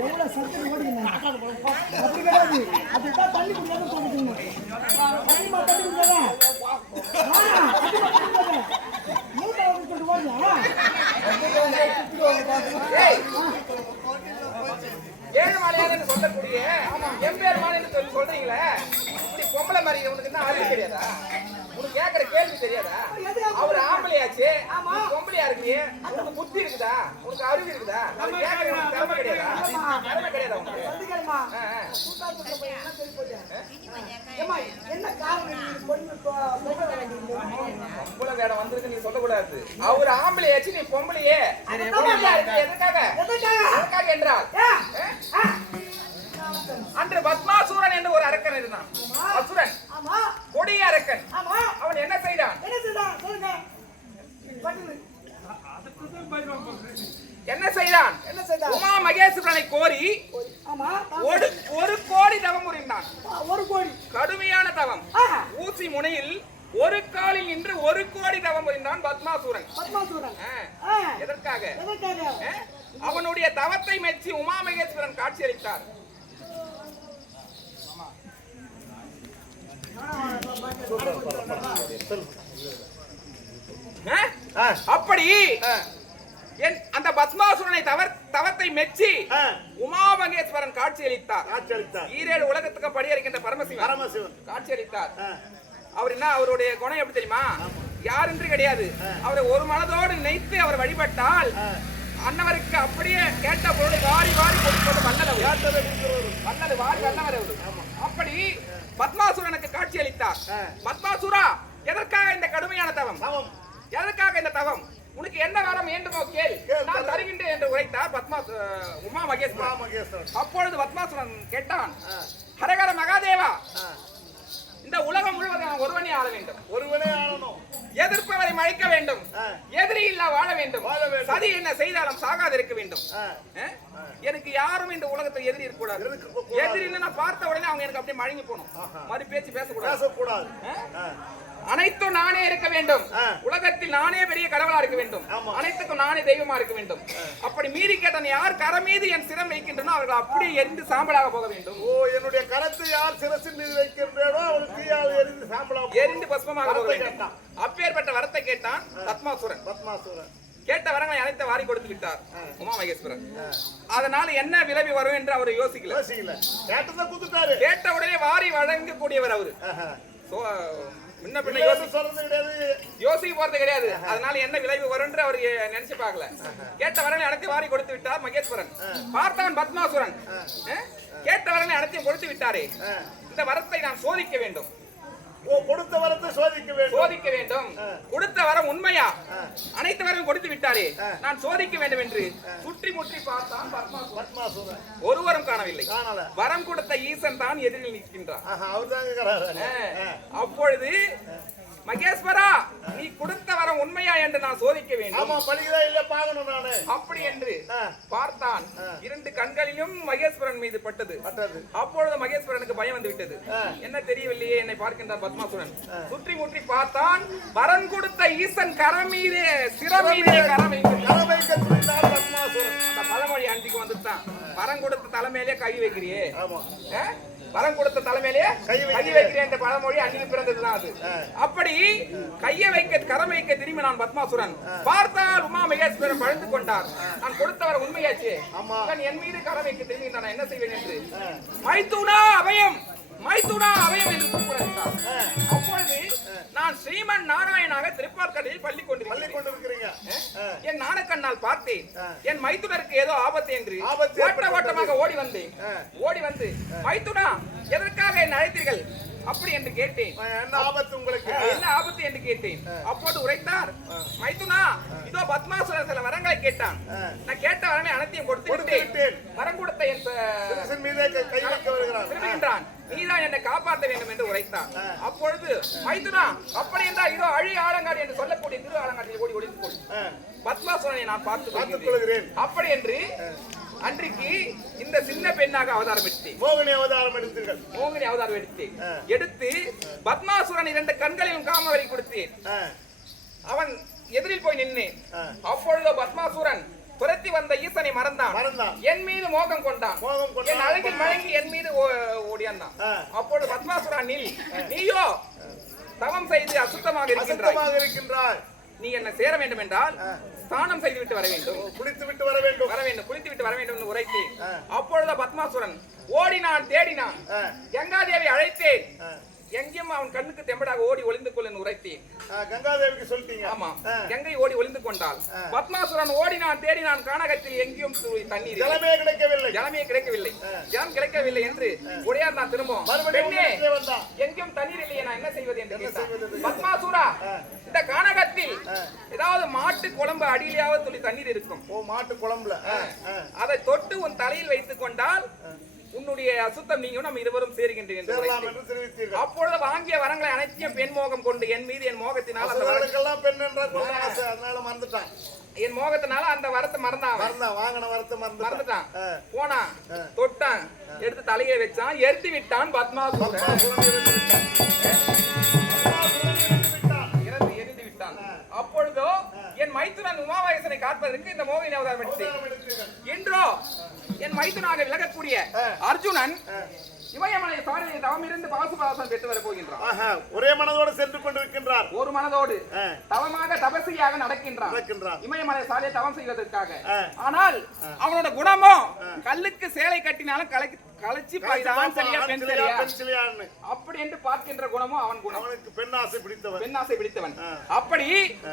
எவ்வளவு சத்தம் ஓடுங்க. அப்படி கிடையாது, அப்படித்தான் தண்ணி குடிக்காம போட்டுக்கணும். தண்ணி தண்ணி குடிக்காத ஏழுமலையான்னு சொல்லக்கூடிய எம்பெருமான் என்று சொல்றீங்களே, இப்படி பொம்பளை மாதிரி உனக்கு என்ன அறிவு தெரியாதா? உனக்கு கேக்குற கேள்வி தெரியாதா? எதுக்காக அவர் ஆம்பளையாச்சு, ஆமா. நீ பொம்பளையா இருக்கியே, உனக்கு புத்தி இருக்குதா? உனக்கு அறிவு இருக்குதா? உனக்கு கேக்குற உனக்கு திறமை கிடையாதா? திறமை கிடையாதா உனக்கு? வந்து கேளுமா. ஆ, ஆ. கூட்டாளி பையன் என்ன சொல்லி போட்டேன்? ஏம்மா, என்ன காரணம் நீ பொண்ணு பொம்பளை வேண்டியது? பொம்பளை வேடம் வந்திருக்கு நீ சொல்லக்கூடாது. அவர் ஆம்பளையாச்சு, நீ பொம்பளையே. பொம்பளையா இருக்கு, எதுக்காக? எதுக்காக என்றால் அன்று பத்மாசூரன் என்று ஒரு அரக்கன் இருந்தான். அசுரன், ஆமா கொடிய அரக்கன். ஆமா அவன் என்ன செய்தான்? என்ன செய்தான் சொல்லுங்க. பட்டுனு. என்ன செய்தான்? என்ன செய்தான்? உமா மகேஸ்வரனை கோரி ஆமா ஒரு கோடி தவம் புரிந்தான். 1 கோடி. கடுமையான தவம். ஆஹா. ஊசி முனையில் ஒரு காலில் நின்று 1 கோடி தவம் புரிந்தான் பத்மாசூரன். பத்மாசூரன். ஆ. எதற்காக? எதற்காக? ஆ? அவனுடைய தவத்தை மெச்சி உமா மகேஸ்வரன் காட்சியளித்தார். ஆ? அப்படி அந்த பத்மாசுரனை தவத்தை மெச்சி உமா மகேஸ்வரன் காட்சியளித்தார். ஈரேழு உலகத்துக்கு படியறிக்கின்ற பரமசிவன் காட்சியளித்தார். அவர் என்ன, அவருடைய குணம் எப்படி தெரியுமா? யார் என்று கிடையாது. அவரை ஒரு மனதோடு நினைத்து அவர் வழிபட்டால் அன்னவருக்கு அப்படியே கேட்ட பொருளை வாரி வாரி கொடுப்பது வல்லது வாரி வல்லவர் அவரு. அப்படி பத்மாசுரனுக்கு காட்சி அளித்தார். பத்மாசுரா, எதற்காக இந்த கடுமையான தவம்? எதற்காக இந்த தவம்? உனக்கு என்ன வரம் வேண்டுமோ கேள், நான் தருகின்றேன் என்று உரைத்தார் உமா மகேஸ்வரன். அப்பொழுது பத்மாசுரன் கேட்டான், ஹரஹர மகாதேவா, இந்த உலகம் முழுவதும் ஒருவனே ஆள வேண்டும். ஒருவனே ஆளணும். எதிர்ப்பவரை மழைக்க வேண்டும். எதிரி இல்ல வாழ வேண்டும். சதி என்ன செய்தாலும் சாகாது இருக்க வேண்டும். எனக்கு யாரும் இந்த உலகத்தில் எதிரி இருக்க கூடாது. எதிரின்னு நான் பார்த்த உடனே அவங்க எனக்கு அப்படியே மழுங்கி போகணும். மறு பேச்சு பேசக்கூடாது. அனைத்தும் நானே இருக்க வேண்டும். உலகத்தில் நானே பெரிய கடவுளா இருக்க வேண்டும். அனைத்துக்கும் நானே தெய்வமா இருக்க வேண்டும். அப்படி மீறி கேட்டான், யார் கரம் மீது என் சிரம் வைக்கின்றனோ அவர்கள் அப்படியே எரிந்து சாம்பலாக போக வேண்டும். ஓ, என்னுடைய கரத்தை யார் சிரசின் மீது வைக்கின்றனோ அவள் தீயால் எரிந்து சாம்பலாக எரிந்து பஸ்மமாக போக வேண்டும். அப்பேற்பட்ட வரத்தை கேட்டான் பத்மாசுரன். கேட்ட வரங்களை அனைத்து வாரி கொடுத்து விட்டார் உமா மகேஸ்வரன். அதனால என்ன விளைவு வரும் என்று அவர் யோசிக்கல. கேட்ட உடனே வாரி வழங்கக்கூடியவர் அவரு. முன்ன பின்ன யோசிக்க போறது கிடையாது. அதனால என்ன விளைவு வரும் என்று அவர் நினைச்சு பார்க்கல. கேட்ட வரங்களை அனைத்து வாரி கொடுத்து விட்டார் மகேஸ்வரன். பார்த்தான் பத்மாசுரன், கேட்ட வரங்களை அனைத்தையும் கொடுத்து விட்டாரே, இந்த வரத்தை நான் சோதிக்க வேண்டும். கொடுத்த வரத்தை சோதிக்க வேண்டும். கொடுத்த வரம் உண்மையா? அனைத்து வரம் கொடுத்து விட்டாரே, நான் சோதிக்க வேண்டும் என்று சுற்றி முற்றி பார்த்தான் பத்மாசுரன். ஒருவரும் காணவில்லை. வரம் கொடுத்த ஈசன் தான் எதிரில் நிற்கின்றார். அப்பொழுது மகேஸ்வரா, நீ கொடுத்த வரம் உண்மையா என்று நான் சோதிக்க வேண்டும். அப்படி என்று பார்த்தான். 2 கண்களிலும் மகேஸ்வரன் மீது பட்டது. அப்பொழுது மகேஸ்வரனுக்கு பயம் வந்து விட்டது. என்ன தெரியவில்லையே என்னை பார்க்கின்ற பத்மாசுரன். சுற்றி முற்றி பார்த்தான். வரம் கொடுத்த ஈசன் கரம் மீதே சிரம் மீதே கரம் வைக்கிறார். அந்த பழமொழி அன்றைக்கு வந்துட்டான். வரம் கொடுத்த தலைமையிலே கை வைக்கிறியே, வரம் கொடுத்த தலைமையிலே கை வைக்கிறேன் என்ற பழமொழி அன்னைக்கு பிறந்ததுதான் அது. அப்படி கையை வைக்க கரம் வைக்க திரும்பி நான் பத்மாசுரன் பார்த்தால் உமா மகேஸ்வரன் பழுந்து கொண்டார். நான் கொடுத்தவர் உண்மையாச்சு, என் மீது கரம் வைக்க திரும்பி நான் என்ன செய்வேன் என்று மைத்துனா அபயம் என்று கூப்பிடுகிறார். அப்பொழுது நான் ஸ்ரீமன் நாராயணாக திருப்பார்கடலில் பள்ளி கொண்டிருக்கிறேன். என் நாணக்கண்ணால் பார்த்தேன். என் மைத்துனருக்கு ஏதோ ஆபத்து என்று ஓட்டமாக ஓடி வந்து மைத்துனா, எதற்காக என்னை அழைத்தீர்கள் அப்படி என்று கேட்டேன். என்ன ஆபத்து என்று கேட்டேன். அப்போது உரைத்தார், மைத்துனா, இதோ பத்மாசுரன் சில வரங்களை கேட்டான். நான் கேட்ட வரங்களை அனைத்தையும் கொடுத்து விட்டேன். வரம் கொடுத்த என் திரும்புகின்றான். நீதான் என்னை காப்பாற்ற வேண்டும் என்று உரைத்தான். அப்பொழுது மைத்துனா, அப்படி என்றால் இதோ அழி ஆலங்காடு என்று சொல்லக்கூடிய திரு ஆலங்காட்டில் ஓடி ஒளிந்து கொள். பத்மாசுரனை நான் பார்த்துக் கொள்கிறேன். அப்படி என்று அன்றைக்கு இந்த சின்ன பெண்ணாக அவதாரம் எடுத்தேன். மோகினி அவதாரம் எடுத்து பத்மாசுரன் 2 கண்களிலும் காமவரை கொடுத்தேன். அவன் எதிரில் போய் நின்றேன். அப்பொழுது பத்மாசுரன் துரத்தி வந்த ஈசனை மறந்தான். என் மீது மோகம் கொண்டான். என் அழகில் மயங்கி என் மீது ஓடியான். அப்பொழுது பத்மாசுரா, நீயோ தவம் செய்து அசுத்தமாக இருக்கின்றாய். நீ என்ன சேர வேண்டும் என்றால் ஸ்நானம் செய்துவிட்டு வர வேண்டும், குளித்துவிட்டு வர வேண்டும் என்று உரைத்தேன். அப்பொழுது பத்மாசுரன் ஓடினான், தேடினான். கங்காதேவி அழைத்தேன். எங்கேயும் அவன் கண்ணுக்கு தெம்படாக ஓடி ஒளிந்து கொள்ளு உரைத்தேன். கங்காதேவிக்கு சொல்லிட்டீங்க. ஆமா, கங்கை ஓடி ஒளிந்து கொண்டாள். பத்மாசுரன் ஓடினான் தேடினான் கானகத்தில் எங்கேயும் தண்ணீர் ஜலமே கிடைக்கவில்லை. ஜலமே கிடைக்கவில்லை, ஜலம் கிடைக்கவில்லை என்று உடையார் நான் திரும்பவும் எங்கேயும் தண்ணீர் இல்லையே, நான் என்ன செய்வது என்று கேட்டான். பத்மாசுரா, இந்த கானகத்தில் ஏதாவது மாட்டு குழம்பு அடியிலேயாவது துளி தண்ணீர் இருக்கும். ஓ, மாட்டு குழம்புல அதை தொட்டு உன் தலையில் வைத்துக் கொண்டால் உன்னுடைய அசுத்தம் நீங்க நம்ம இருவரும் சேருகின்றேன். அப்பொழுது வாங்கிய வரங்களை அனைத்தையும் பெண் மோகம் கொண்டு என் மீது என் மோகத்தினால் அந்த வரங்களுக்கெல்லாம் பெண் என்ற அதனால மறந்துட்டான். என் மோகத்தினால அந்த வரத்தை மறந்தான். வாங்கின வரத்தை மறந்துட்டான். போனா தொட்டான், எடுத்து தலையை வச்சான், எரித்து விட்டான். பத்மாசுரன் எரிந்து விட்டான். அப்பொழுதோ என் மைத்துனன் உமாவாசனை காப்பதற்கு இந்த மோகினி அவதாரம் எடுத்தேன். என்றோ என் மைத்துனாக விலகக்கூடிய அர்ஜுனன் இமயமலை சாரதியை தவமிருந்து பாசுபாசம் பெற்று வர போகின்றான். ஒரே மனதோடு சென்று கொண்டிருக்கின்றார். ஒரு மனதோடு தவமாக தபசியாக நடக்கின்றான் இமயமலை சாலையை தவம் செய்வதற்காக. ஆனால் அவனோட குணமோ கல்லுக்கு சேலை கட்டினாலும் கலைச்சி அப்படி என்று பார்க்கின்ற குணமும் அவன் குணம். அவனுக்கு பெண்ணாசை பிடித்தவன். அப்படி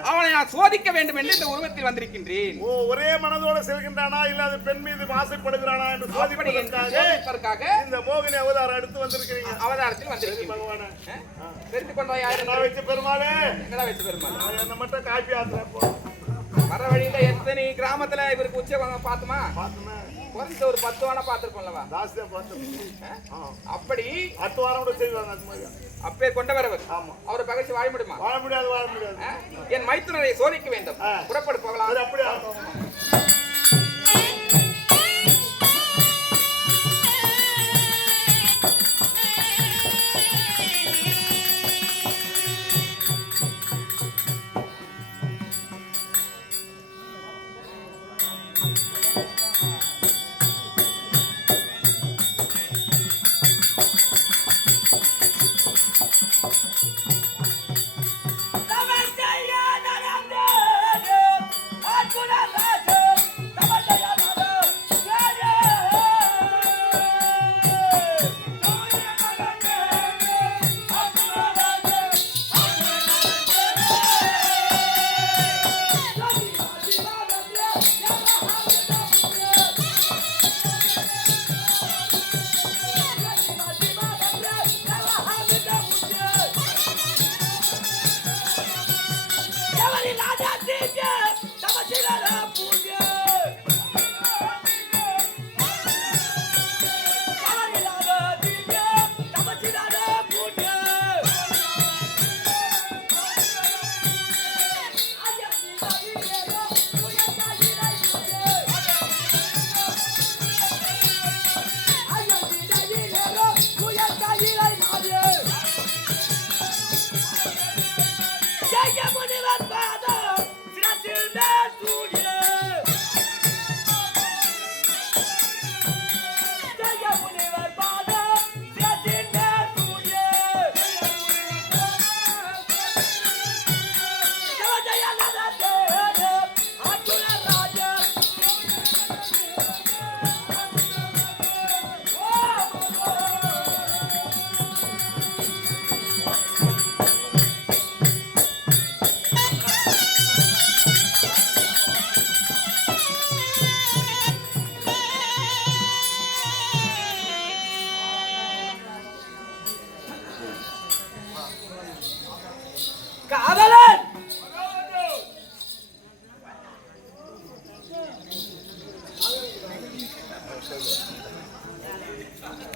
அவனை நான் சோதிக்க வேண்டும் என்று இந்த உருவத்தில் வந்திருக்கின்றேன். ஒரே மனதோடு செல்கின்றானா இல்ல பெண் மீது ஆசைப்படுகிறானா என்று சோதிப்பதற்காக இந்த மோகினி அவதாரம் எடுத்து வந்திருக்கிறீங்க. அவதாரத்தில் வந்திருக்கீங்க பகவானே. தெரிந்து கொண்டாய் வச்சு பெருமாளே, எங்கடா வச்சு பெருமாள் என்ன மட்டும் காப்பி ஆத்துறப்போ வர வழியில எத்தனை கிராமத்துல இவருக்கு உச்ச பாத்துமா குறைஞ்ச ஒரு 10 வாரம் பார்த்திருப்போம்லவா? ஜாஸ்தியா பார்த்திருப்போம். அப்படி 10 வாரம் கூட செய்வாங்க. அது மாதிரி அப்பே கொண்டவரவர். ஆமா, அவரை பகைச்சு வாழ முடியுமா? வாழ முடியாது. என் மைத்துனரை சோதிக்க வேண்டும். புறப்படு போகலாம். அப்படியே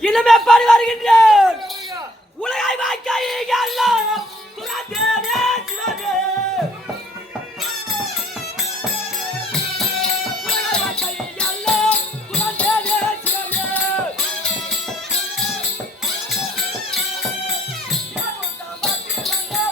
இனிமே பாடி வருகின்றேன். உலகை வாய்க்காய் எல்லாம் துராதேனே துராதே. உலகை வாய்க்காய் எல்லாம் துராதேனே துராதே. யாரும் தாமத்தி வந்தா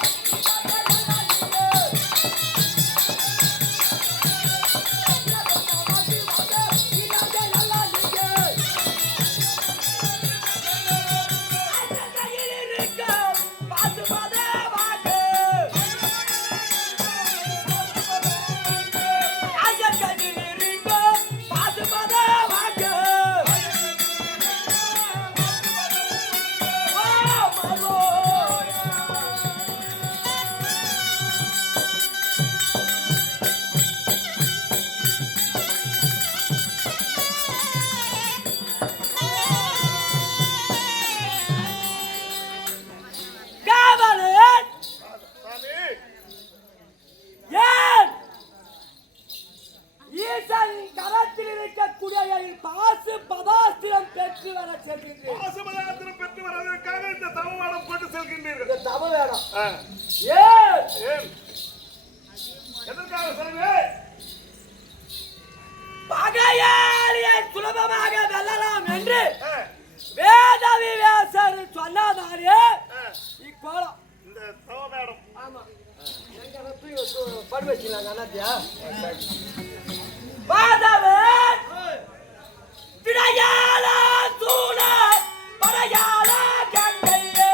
பெற்று வர செல்கின்றேன். பாசமதாத்திரம் பெற்று வருவதற்காக இந்த தவவாடம் கொண்டு செல்கின்றீர்கள். இந்த தவ வேடம். ஆ. ஏன் ஏன்? எதற்காக சொல்லுங்க? பகையாளியை சுலபமாக வெல்லலாம் என்று ஆ. வேதவி வேசர் சொன்னதாலே இக்கோலம். இந்த தவவேடம். ஆமா. எங்க படு வச்சிருக்காங்க அண்ணாத்தியா? பாதவன் விடையாள சூழ படையாள கங்கையே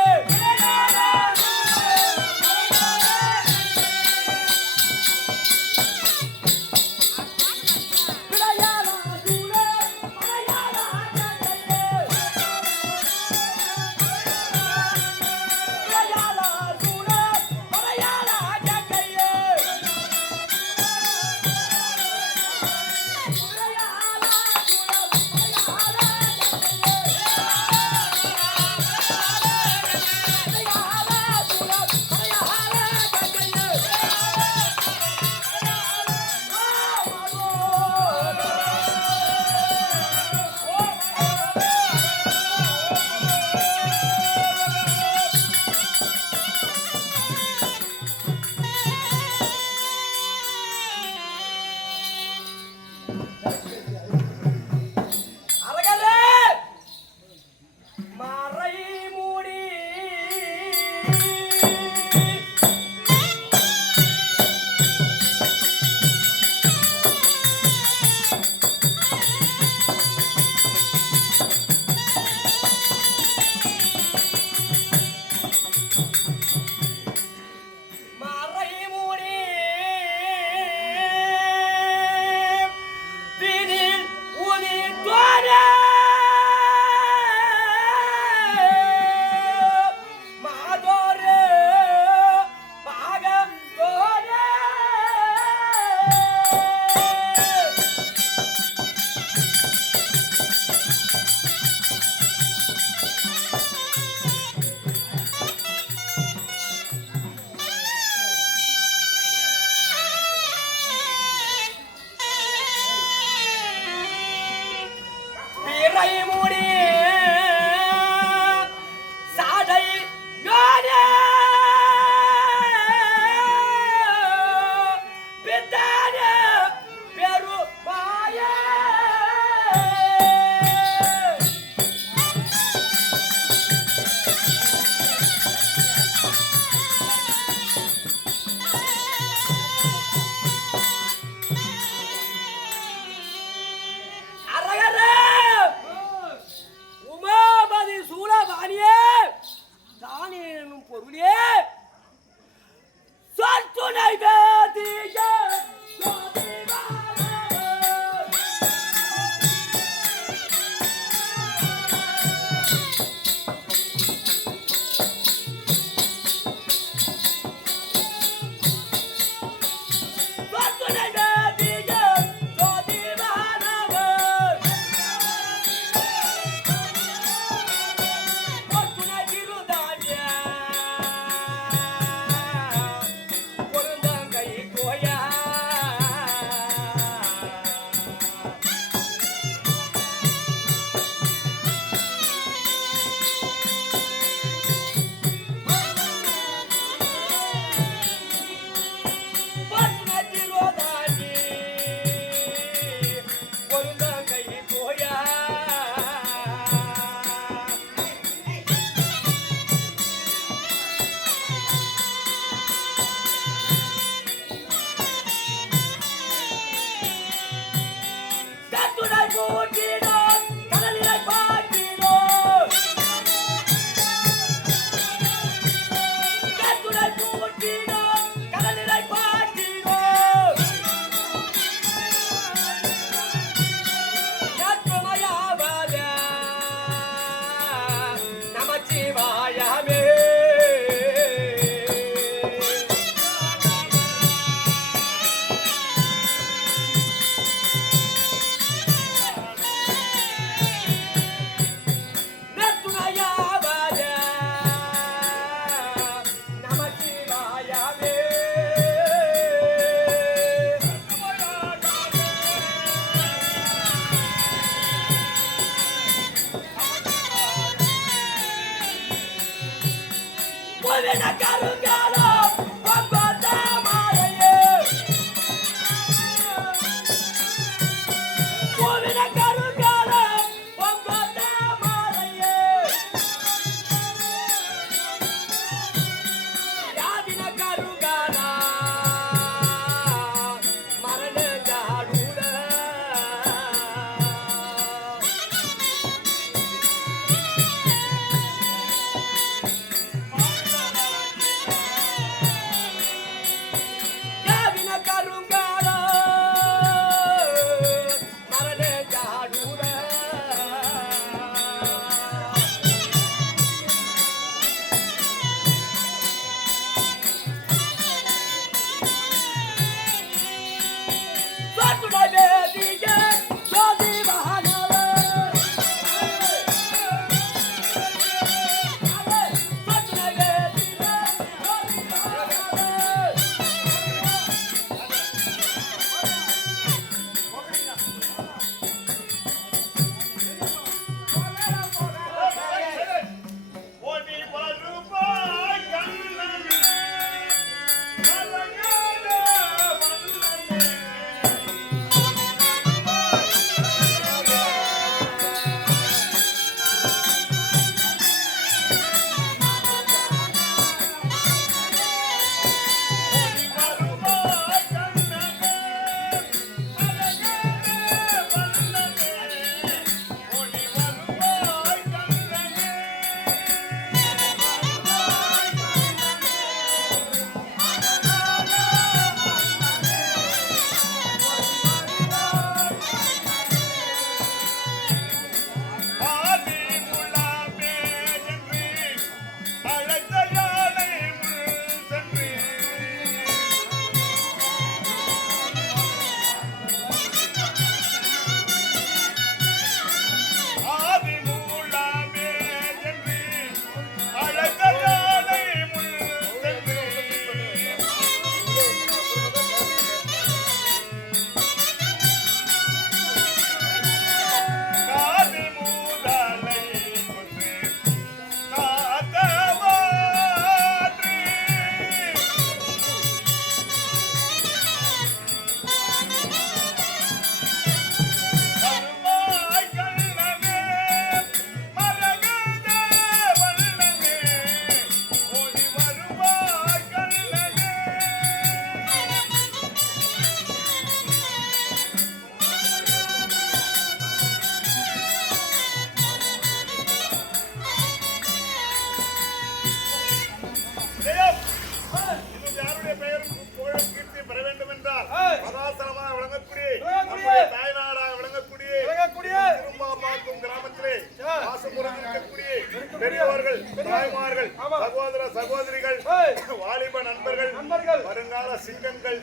வருங்கால சிங்கங்கள்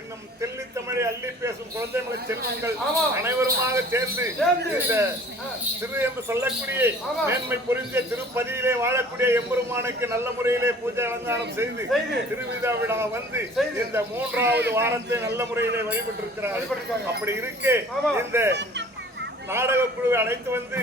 இன்னும் தெள்ளி தமிழை அள்ளி பேசும் குழந்தைகளை செல்வங்கள் அனைவருமாக சேர்ந்து இந்த திரு என்று சொல்லக்கூடிய மேன்மை புரிந்த திருப்பதியிலே வாழக்கூடிய எம்பெருமானுக்கு நல்ல முறையிலே பூஜை அலங்காரம் செய்து திருவிழா விழா வந்து இந்த 3வது வாரத்தை நல்ல முறையிலே வழிபட்டிருக்கிறார்கள். அப்படி இருக்கே இந்த நாடக குழுவை அழைத்து வந்து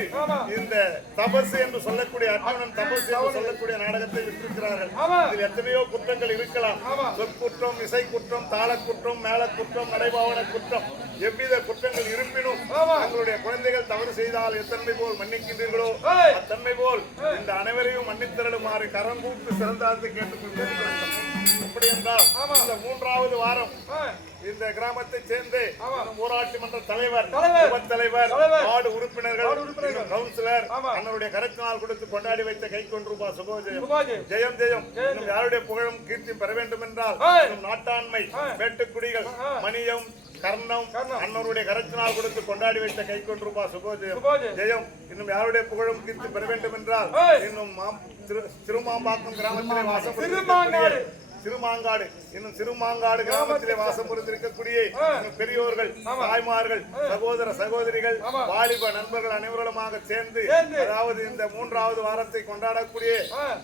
இந்த தபசு என்று சொல்லக்கூடிய அர்ஜுனன் தபசு என்று சொல்லக்கூடிய நாடகத்தை விட்டிருக்கிறார்கள். இதில் எத்தனையோ குற்றங்கள் இருக்கலாம். சொற்குற்றம், இசை குற்றம், தாள குற்றம், மேள குற்றம், நடைபாவன குற்றம், எவ்வித குற்றங்கள் இருப்பினும் தங்களுடைய குழந்தைகள் தவறு செய்தால் எத்தன்மை போல் மன்னிக்கின்றீர்களோ அத்தன்மை போல் இந்த அனைவரையும் மன்னித்தருளுமாறு கரங்கூட்டு சிறந்தார்த்து கேட்டுக்கொள்கிறேன். எப்படி என்றால் இந்த 3வது வாரம் இந்த கிராமத்தை சேர்ந்து ஊராட்சி மன்ற தலைவர், தலைவர், வார்டு உறுப்பினர்கள், கவுன்சிலர் அண்ணனுடைய கருத்தினால் கொடுத்து கொண்டாடி வைத்த கைக்கொண்டு ரூபாய் சுபோஜயம் ஜெயம் ஜெயம் இன்னும் யாருடைய புகழும் கீர்த்தி பெற வேண்டும் என்றால் நாட்டாண்மை, மேட்டுக்குடிகள், மணியம், கர்ணம் அண்ணனுடைய கருத்தினால் கொடுத்து கொண்டாடி வைத்த கைக்கொண்டு ரூபாய் சுபோஜயம் ஜெயம் இன்னும் யாருடைய புகழும் கீர்த்தி பெற வேண்டும் என்றால் இன்னும் திருமாம்பாக்கம் கிராமத்திலே வாசம் சிறுமாங்காடு இன்னும் சிறுமாங்காடு கிராமத்திலே வாசம் புரிந்திருக்கக்கூடிய பெரியோர்கள், தாய்மார்கள், சகோதர சகோதரிகள், வாலிப நண்பர்கள் அனைவருமாக சேர்ந்து அதாவது இந்த 3வது வாரத்தை கொண்டாடக்கூடிய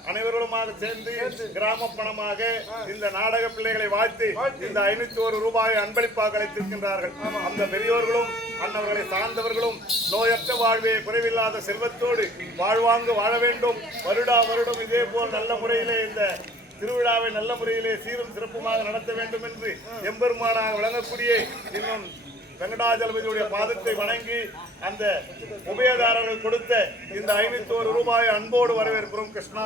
அனைவருமாக சேர்ந்து கிராம பணமாக இந்த நாடக பிள்ளைகளை வாழ்த்து இந்த 501 ரூபாயை அன்பளிப்பாக அளித்திருக்கின்றார்கள். அந்த பெரியோர்களும் அன்னவர்களை சார்ந்தவர்களும் நோயற்ற வாழ்வே குறைவில்லாத செல்வத்தோடு வாழ்வாங்கு வாழ வேண்டும். வருடா வருடம் இதே போல் நல்ல முறையிலே இந்த திருவிழாவை நல்ல முறையிலே சீரும் சிறப்புமாக நடத்த வேண்டும் என்று எம்பெருமானாக விளங்கக்கூடிய இன்னும் வெங்கடாஜலபதியுடைய பாதத்தை வணங்கி அந்த உபயதாரர்கள் கொடுத்த இந்த 501 ரூபாயை அன்போடு வரவேற்கிறோம். கிருஷ்ணா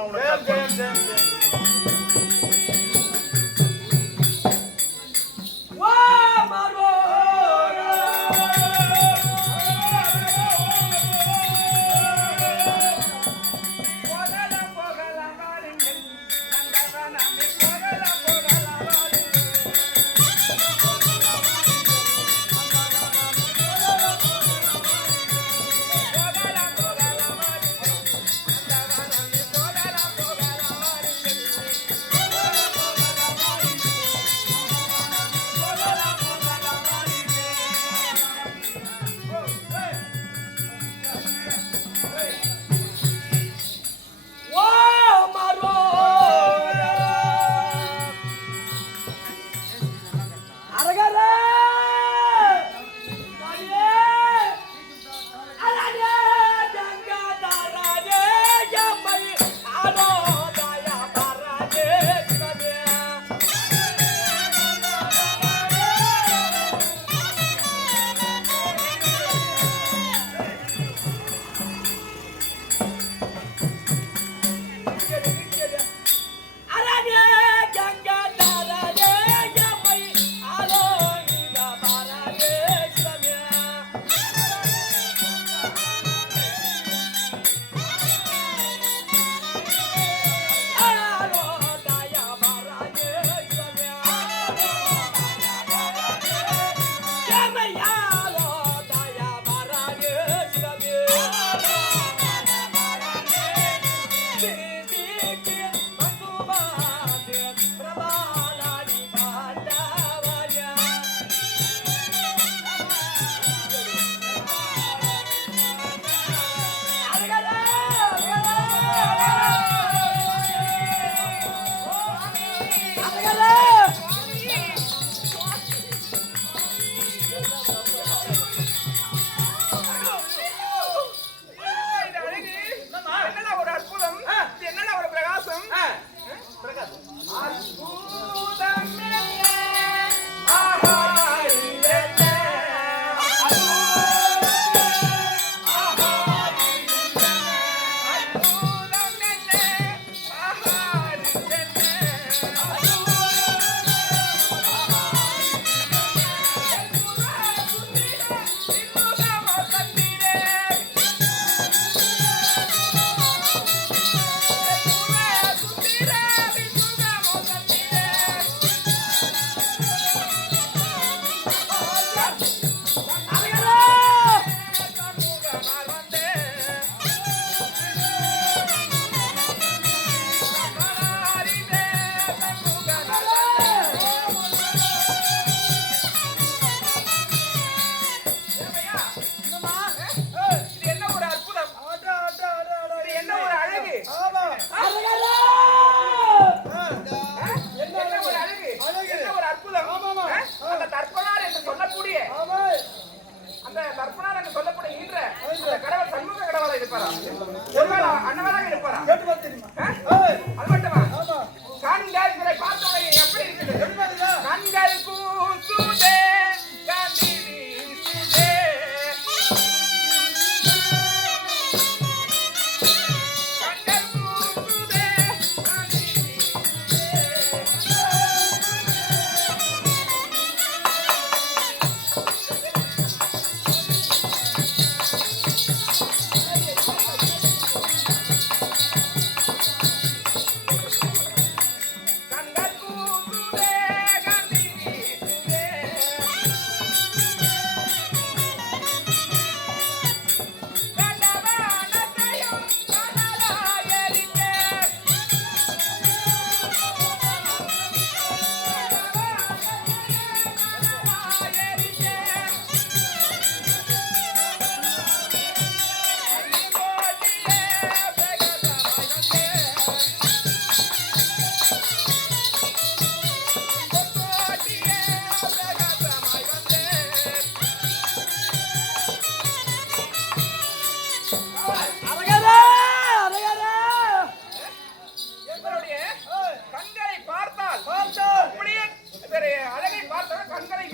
வேலை பார்த்தவன் கண்களை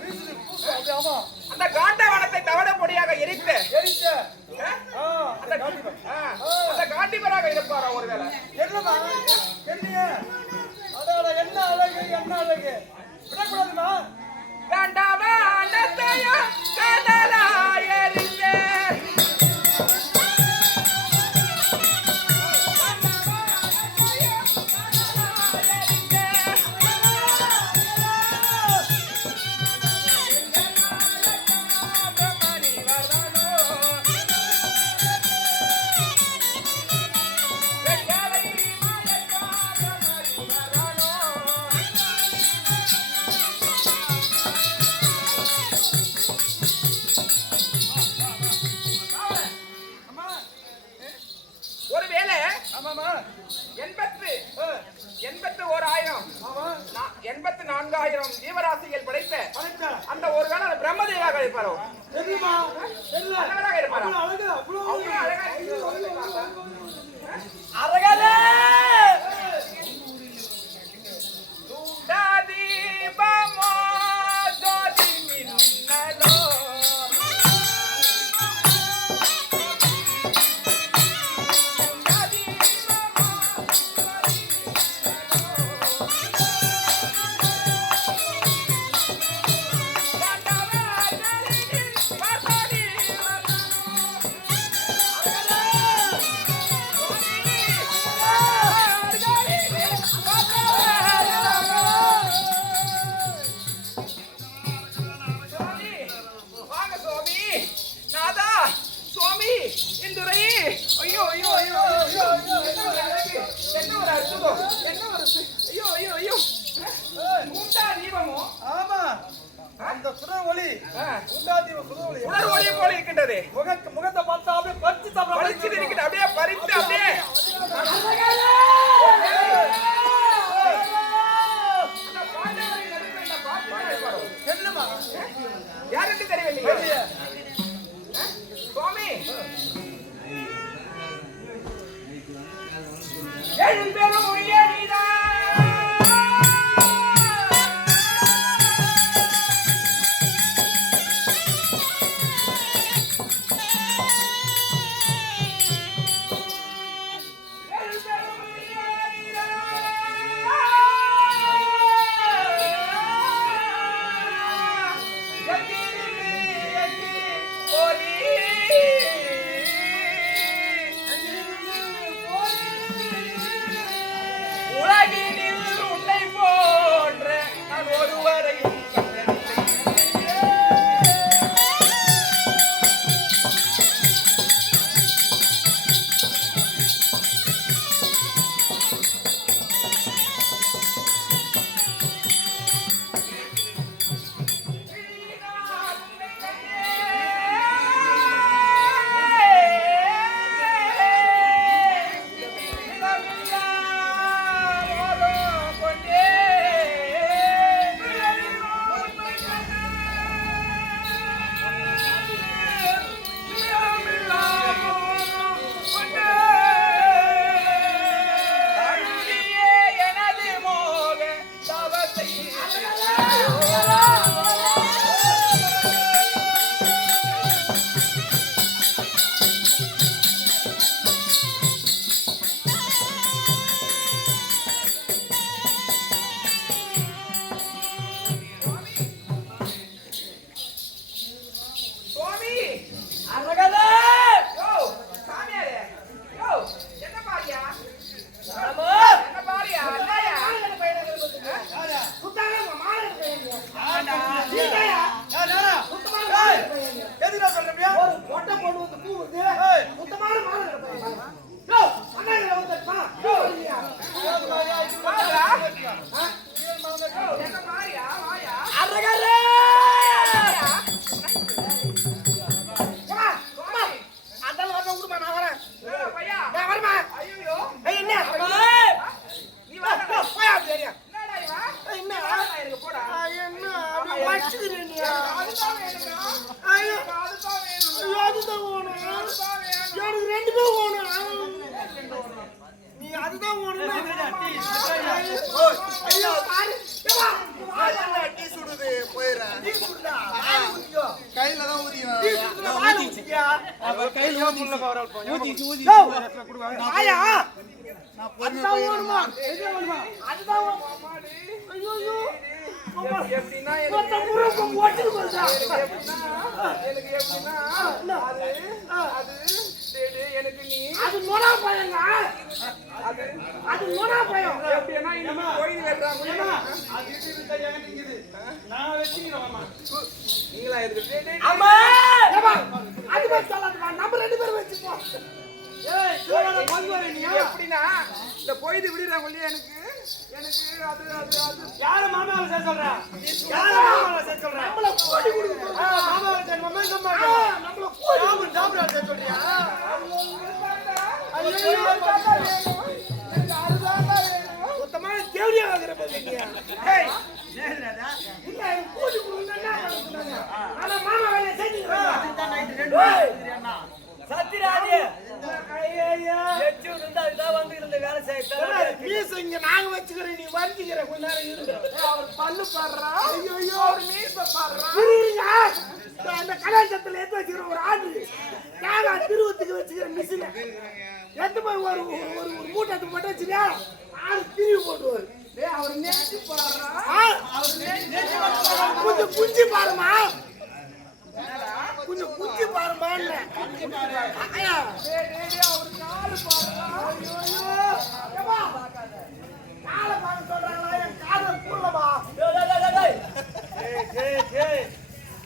வீசுது. அந்த காண்டவனத்தை தவட பொடியாக எரித்து அந்த காண்டிபராக இருப்பாரா ஒருவேளை? என்னமா என்னையே அதோட என்ன அழகு விடக்கூடாதுமா காண்டவனத்தையும் கடலாய் எரித்து ஒருவேளை 84,000 ஜீவராசிகள் படைத்த அந்த ஒரு வேளை அந்த பிரம்மதேவாக இருப்பாரோ? அழகாக இருப்பாரா? அவ்வளவு அழகா அரகலே தீபமோ ஜோதி மின்னலோ முகத்தை பார்த்தா அப்படியே பறிச்சு சாப்பிட அப்படியே பறித்து அப்படியே யாருக்கு தெரியவில்லையா சுவாமி? எழும்பெரும் உயரிதான் அதுதான் ஒண்ணுமே டீ சுடுது போயிடுறேன் கையில தான் ஊதிக்கணும் ஆயா நான் பொறுமையா போயிடுறேன் எப்படின்னா எனக்கு எப்படின்னா எனக்கு நீ அது நோனா பையங்க அது நோனா பையன் எப்படின்னா இன்னும் கோயில் வெட்டுறாங்க நான் வச்சுக்கிறேன் நீங்களா எதுக்கு அம்மா அது மாதிரி சொல்லாதடா நம்ம ரெண்டு பேரும் வெச்சுப்போம் ஏய் சோழன பங்குவரே நீ எப்படின்னா இந்த கோயில் விடுறாங்க இல்லையா எனக்கு அது யார மாமாவை சேர்த்து சொல்ற யார மாமாவை சேர்த்து சொல்ற நம்மள கோடி கொடுக்க மாமாவை சேர்த்து மாமா நம்ம நம்மள கோடி டாபரா சேர்த்து சொல்றியா சுத்தமான தேவடியா வாங்குற பாத்தீங்க ஏய் நேரடா இல்ல கோடி கொடுக்கணும்னா ஆனா மாமா வேலை செஞ்சுறேன் சத்திராஜே எச்சு இருந்தா இதான் வந்து இந்த வேலை செய்ய மீச இங்க நாங்க வச்சுக்கிறேன் நீ வர்த்திக்கிற கொஞ்ச நேரம் இருந்து அவர் பல்லு பாடுறா ஐயோ அவர் மீச பாடுறா இருங்க அந்த கலாச்சாரத்துல எடுத்து வச்சுக்கிற ஒரு ஆடு தேங்காய் திருவத்துக்கு வச்சுக்கிற மிஷினை எடுத்து போய் ஒரு ஒரு மூட்டத்துக்கு மட்டும் வச்சுக்க ஆடு திருவி போட்டுவாரு அவர் நேற்று பாடுறா கொஞ்சம் குஞ்சு பாருமா கொஞ்சம் குஞ்சு பாருமா அவர் காலு பாடுறா காலை பார்க்க சொல்றாங்களா என் காலை கூடலமா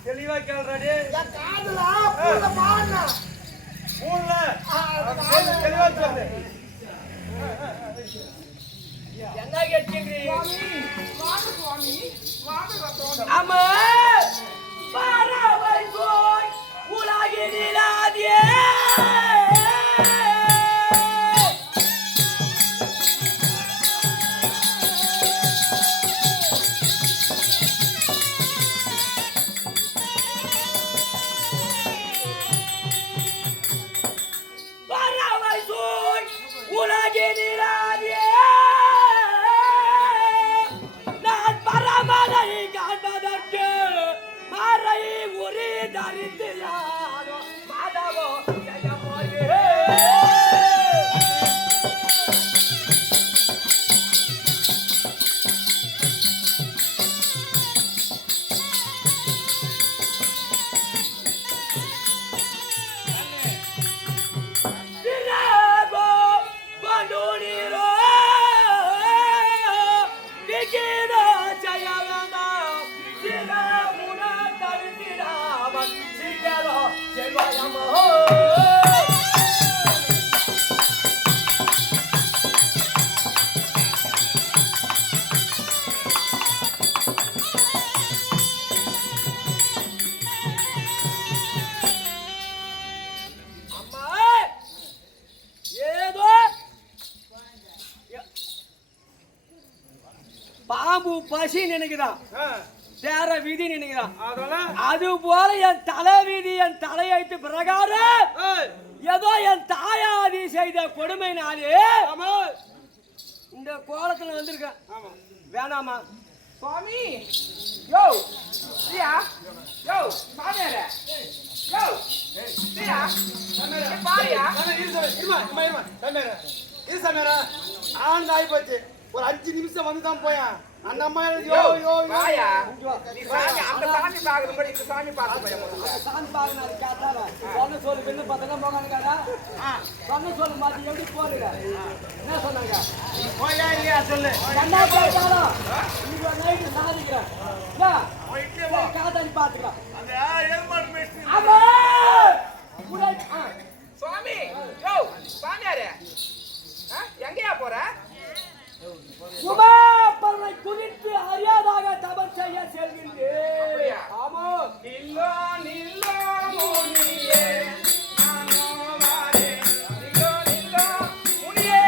தெளிவா கேள்றாடி என் காதுல கூடலமா ஊர்ல தெளிவா சொல்லு என்ன கேட்டீங்க வாங்க சுவாமி வாங்க சுவாமி அம்மா பறவை போய் உலகினிலாதியே பறவை போய் உலகினிலாதியே நான் பரமனை காண்பதற்கு மறை உரி தரித்து யாரோ மாதவோ ஜெயமோயே Virago Banduniro Vikina Jayavana Viramuna Tarithiraman Sigaro Jevayamo பாம்பு பசி நினைக்குதான் தேர விதி நினைக்குதான் அது போல என் தலை விதி என் தலையெழுத்து பிரகாரம் ஏதோ என் தாயாதி செய்த கொடுமைனாலே இந்த கோலத்துல வந்திருக்கேன் வேணாமா சுவாமி யோ பிரியா யோ சாமியாரே யோ பிரியா பாரியா இது சமேரா ஆண்டு ஆயிப்போச்சு ஒரு 5 நிமிஷம் வந்து தான் போயேன் அந்த அம்மா யோ யோ வாயா நீ சாமி அந்த சாமி பாக்குறபடி இந்த சாமி பார்க்க போய் சாமி பாருங்க கேட்டாரா சொன்ன சொல்லு பெண்ணு பார்த்தா போகானுங்கடா சொன்ன சொல்லு மாத்தி எப்படி போறீங்க என்ன சொன்னாங்க போயா இல்லையா சொல்லு என்ன கேட்டாரா நீங்க நைட்டு சாதிக்கிறேன் காத்தாடி பாத்துக்கலாம் அந்த ஏர்மாட் மேஸ்திரி ஆமா சுவாமி யோ சாமியாரே எங்கயா போற உமா பறவை குறித்து அறியாதாக தபம் செய்ய செல்கின்றேன் ஆமா நில்லோ நில்லோ முனியே நானோ வாரே நில்லோ நில்லோ முனியே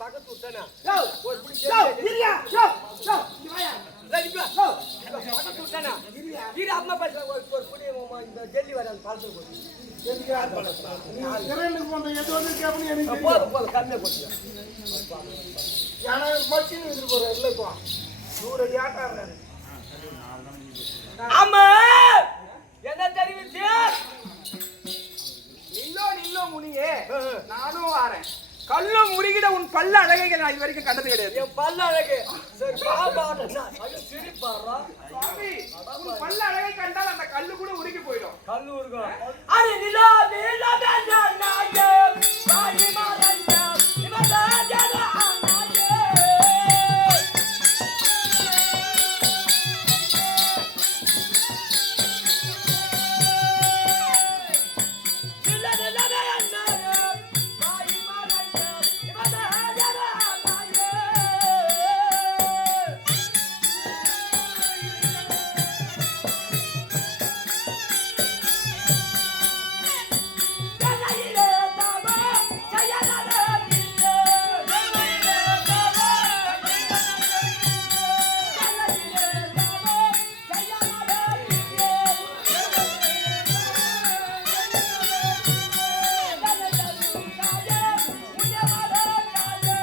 பக்கத்து விட்டானா யோ ஒரு புடி யோ இரியா யோ யோ இங்க வாயா யோ பக்கத்து விட்டானா இரு அம்மா பேச ஒரு புடி இந்த ஜெல்லி வர அந்த பாலத்துல போட்டு கிரேனுக்கு போன எது வந்து கேப்பனி எனக்கு போதும் கம்மியா போட்டு யானை மச்சின் விட்டு போற இல்ல இப்போ 100 அடி ஆட்டாறாரு அம்மா என்ன தெரிவிச்சு நில்லோ முனியே நானும் வாரேன் கல்லு முருகிட உன் பல்ல அழகைகள் நான் இது வரைக்கும் கண்டது கிடையாது என் பல்ல அழகு சரி பாபா ஐயோ சிரிப்பாரா சுவாமி உன் பல்ல அழகை கண்டால் அந்த கல்லு கூட உருகி போயிடும் கல்லு இருக்கும் அரே நிலா நிலா நாயே பாடி மாரஞ்சா நிமதா ஜனா நாயே நிலா நிலா நாயே பாடி மாரஞ்சா நிமதா ஜனா நாயே ஜனயிலே தாமா ஜயனலே நிலே ஜனயிலே தாமா ஜனயிலே தாமா ஜயனலே நிலே ஜனயரு காயே முயமலே காயே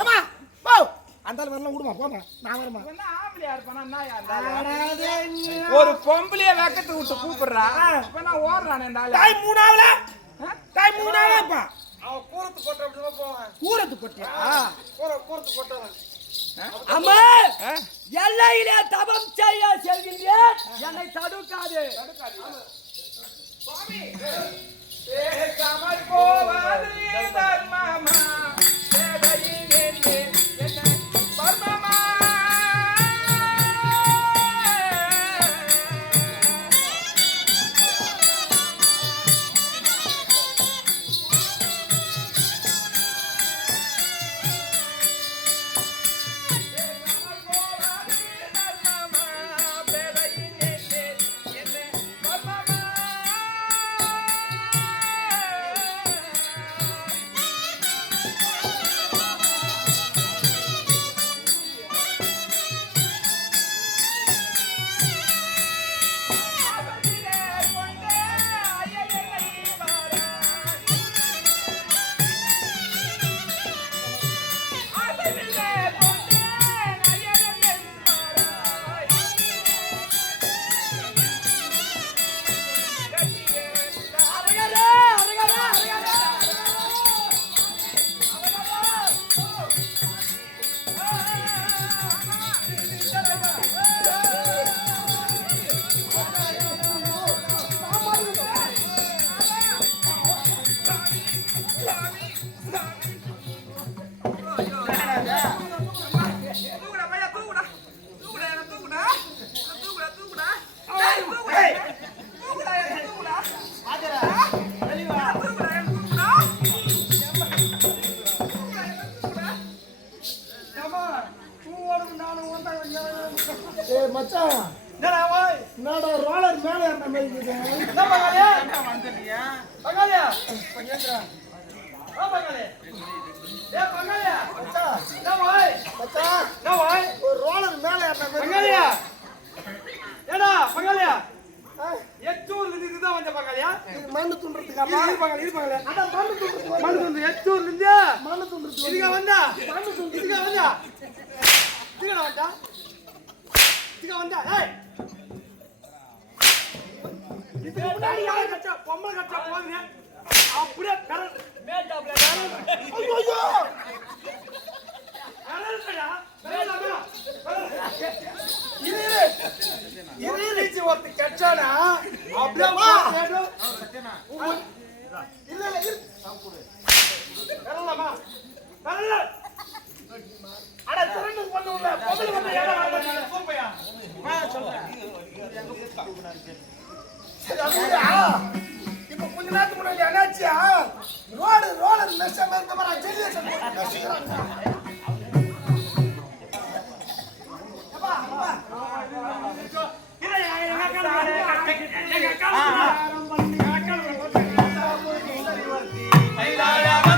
ஏமா போ அந்தால வரலாம் விடுமா போமா நான் வரமா ஒரு பொம்பளைய வெக்கத்து விட்டு கூப்பிடுறா இப்ப நான் ஓடுறானே இந்த ஆளு. டைம் மூணாவதுப்பா அவன் கூரத்து போட்ட அப்படிதான் போவான் கூரத்து போட்டியா கூரத்து போட்டவன் அம்மா எல்லையிலே தபம் செய்ய செல்கின்றேன் என்னை தடுக்காது சுவாமி பேசாமல் போவது தர்மமா சேவையிலே என்ன பர்மமா பேசாமல் போவது தர்மமா சேவையிலே என்ன பர்மமா தூக்குடா பையா தூக்குடா தூக்குடா என்ன தூக்குடா தூக்குடா தூக்குடா ஏய் தூக்குடா தூக்குடா என்ன தூக்குடா ஆஜரா வெளிவா தூக்குடா என்ன தூக்குடா தூக்குடா என்ன தூக்குடா ஏமா பூவோடு நானும் வந்தா ஏய் மச்சான் என்னடா ஓய் என்னடா ரோலர் மேல ஏறன மாதிரி இருக்குது என்ன பகாலியா என்ன வந்தீங்க பகாலியா கொஞ்சேந்திரா ஆ பகாலியா ஏ பகாலியா மச்சான் என்ன ஓய் மச்சான் என்ன ஓய் ஒரு ரோலர் மேல ஏறன மாதிரி பகாலியா ஏடா பகாலியா எச்சூர்ல இருந்து இதுதான் வந்த பகாலியா மண்ணு துண்டுறதுக்கு இருப்பாங்க அட மண்ணு துண்டுறதுக்கு மண்ணு துண்டு எச்சூர்ல இருந்து மண்ணு துண்டுறதுக்கு இதுங்க வந்தா மண்ணு துண்டு இதுங்க வந்தா இதுங்க வந்தா ஏய் இதுக்கு முன்னாடி யாரை கச்சா பொம்பளை கச்சா போகுதுங்க அப்படியே கரண்ட் மேட்டாப்ல ஐயோ ஐயோ கரண்ட்டா இது ஒருத்தி கச்சானா அப்படியே வா இல்ல இல்ல வரலாமா வரல அட திரண்டு கொண்டு வந்த பொம்பளை வந்து ஏடா வரல சூப்பையா சொல்றேன் சரி அப்படியா இப்ப கொஞ்ச நேரத்துக்கு முன்னாடி என்னாச்சியா ரோலர் மெஸ்ஸ மேல வர ஜெலியேஷன் நசிக்கிறாங்க அப்பா இல்ல எங்க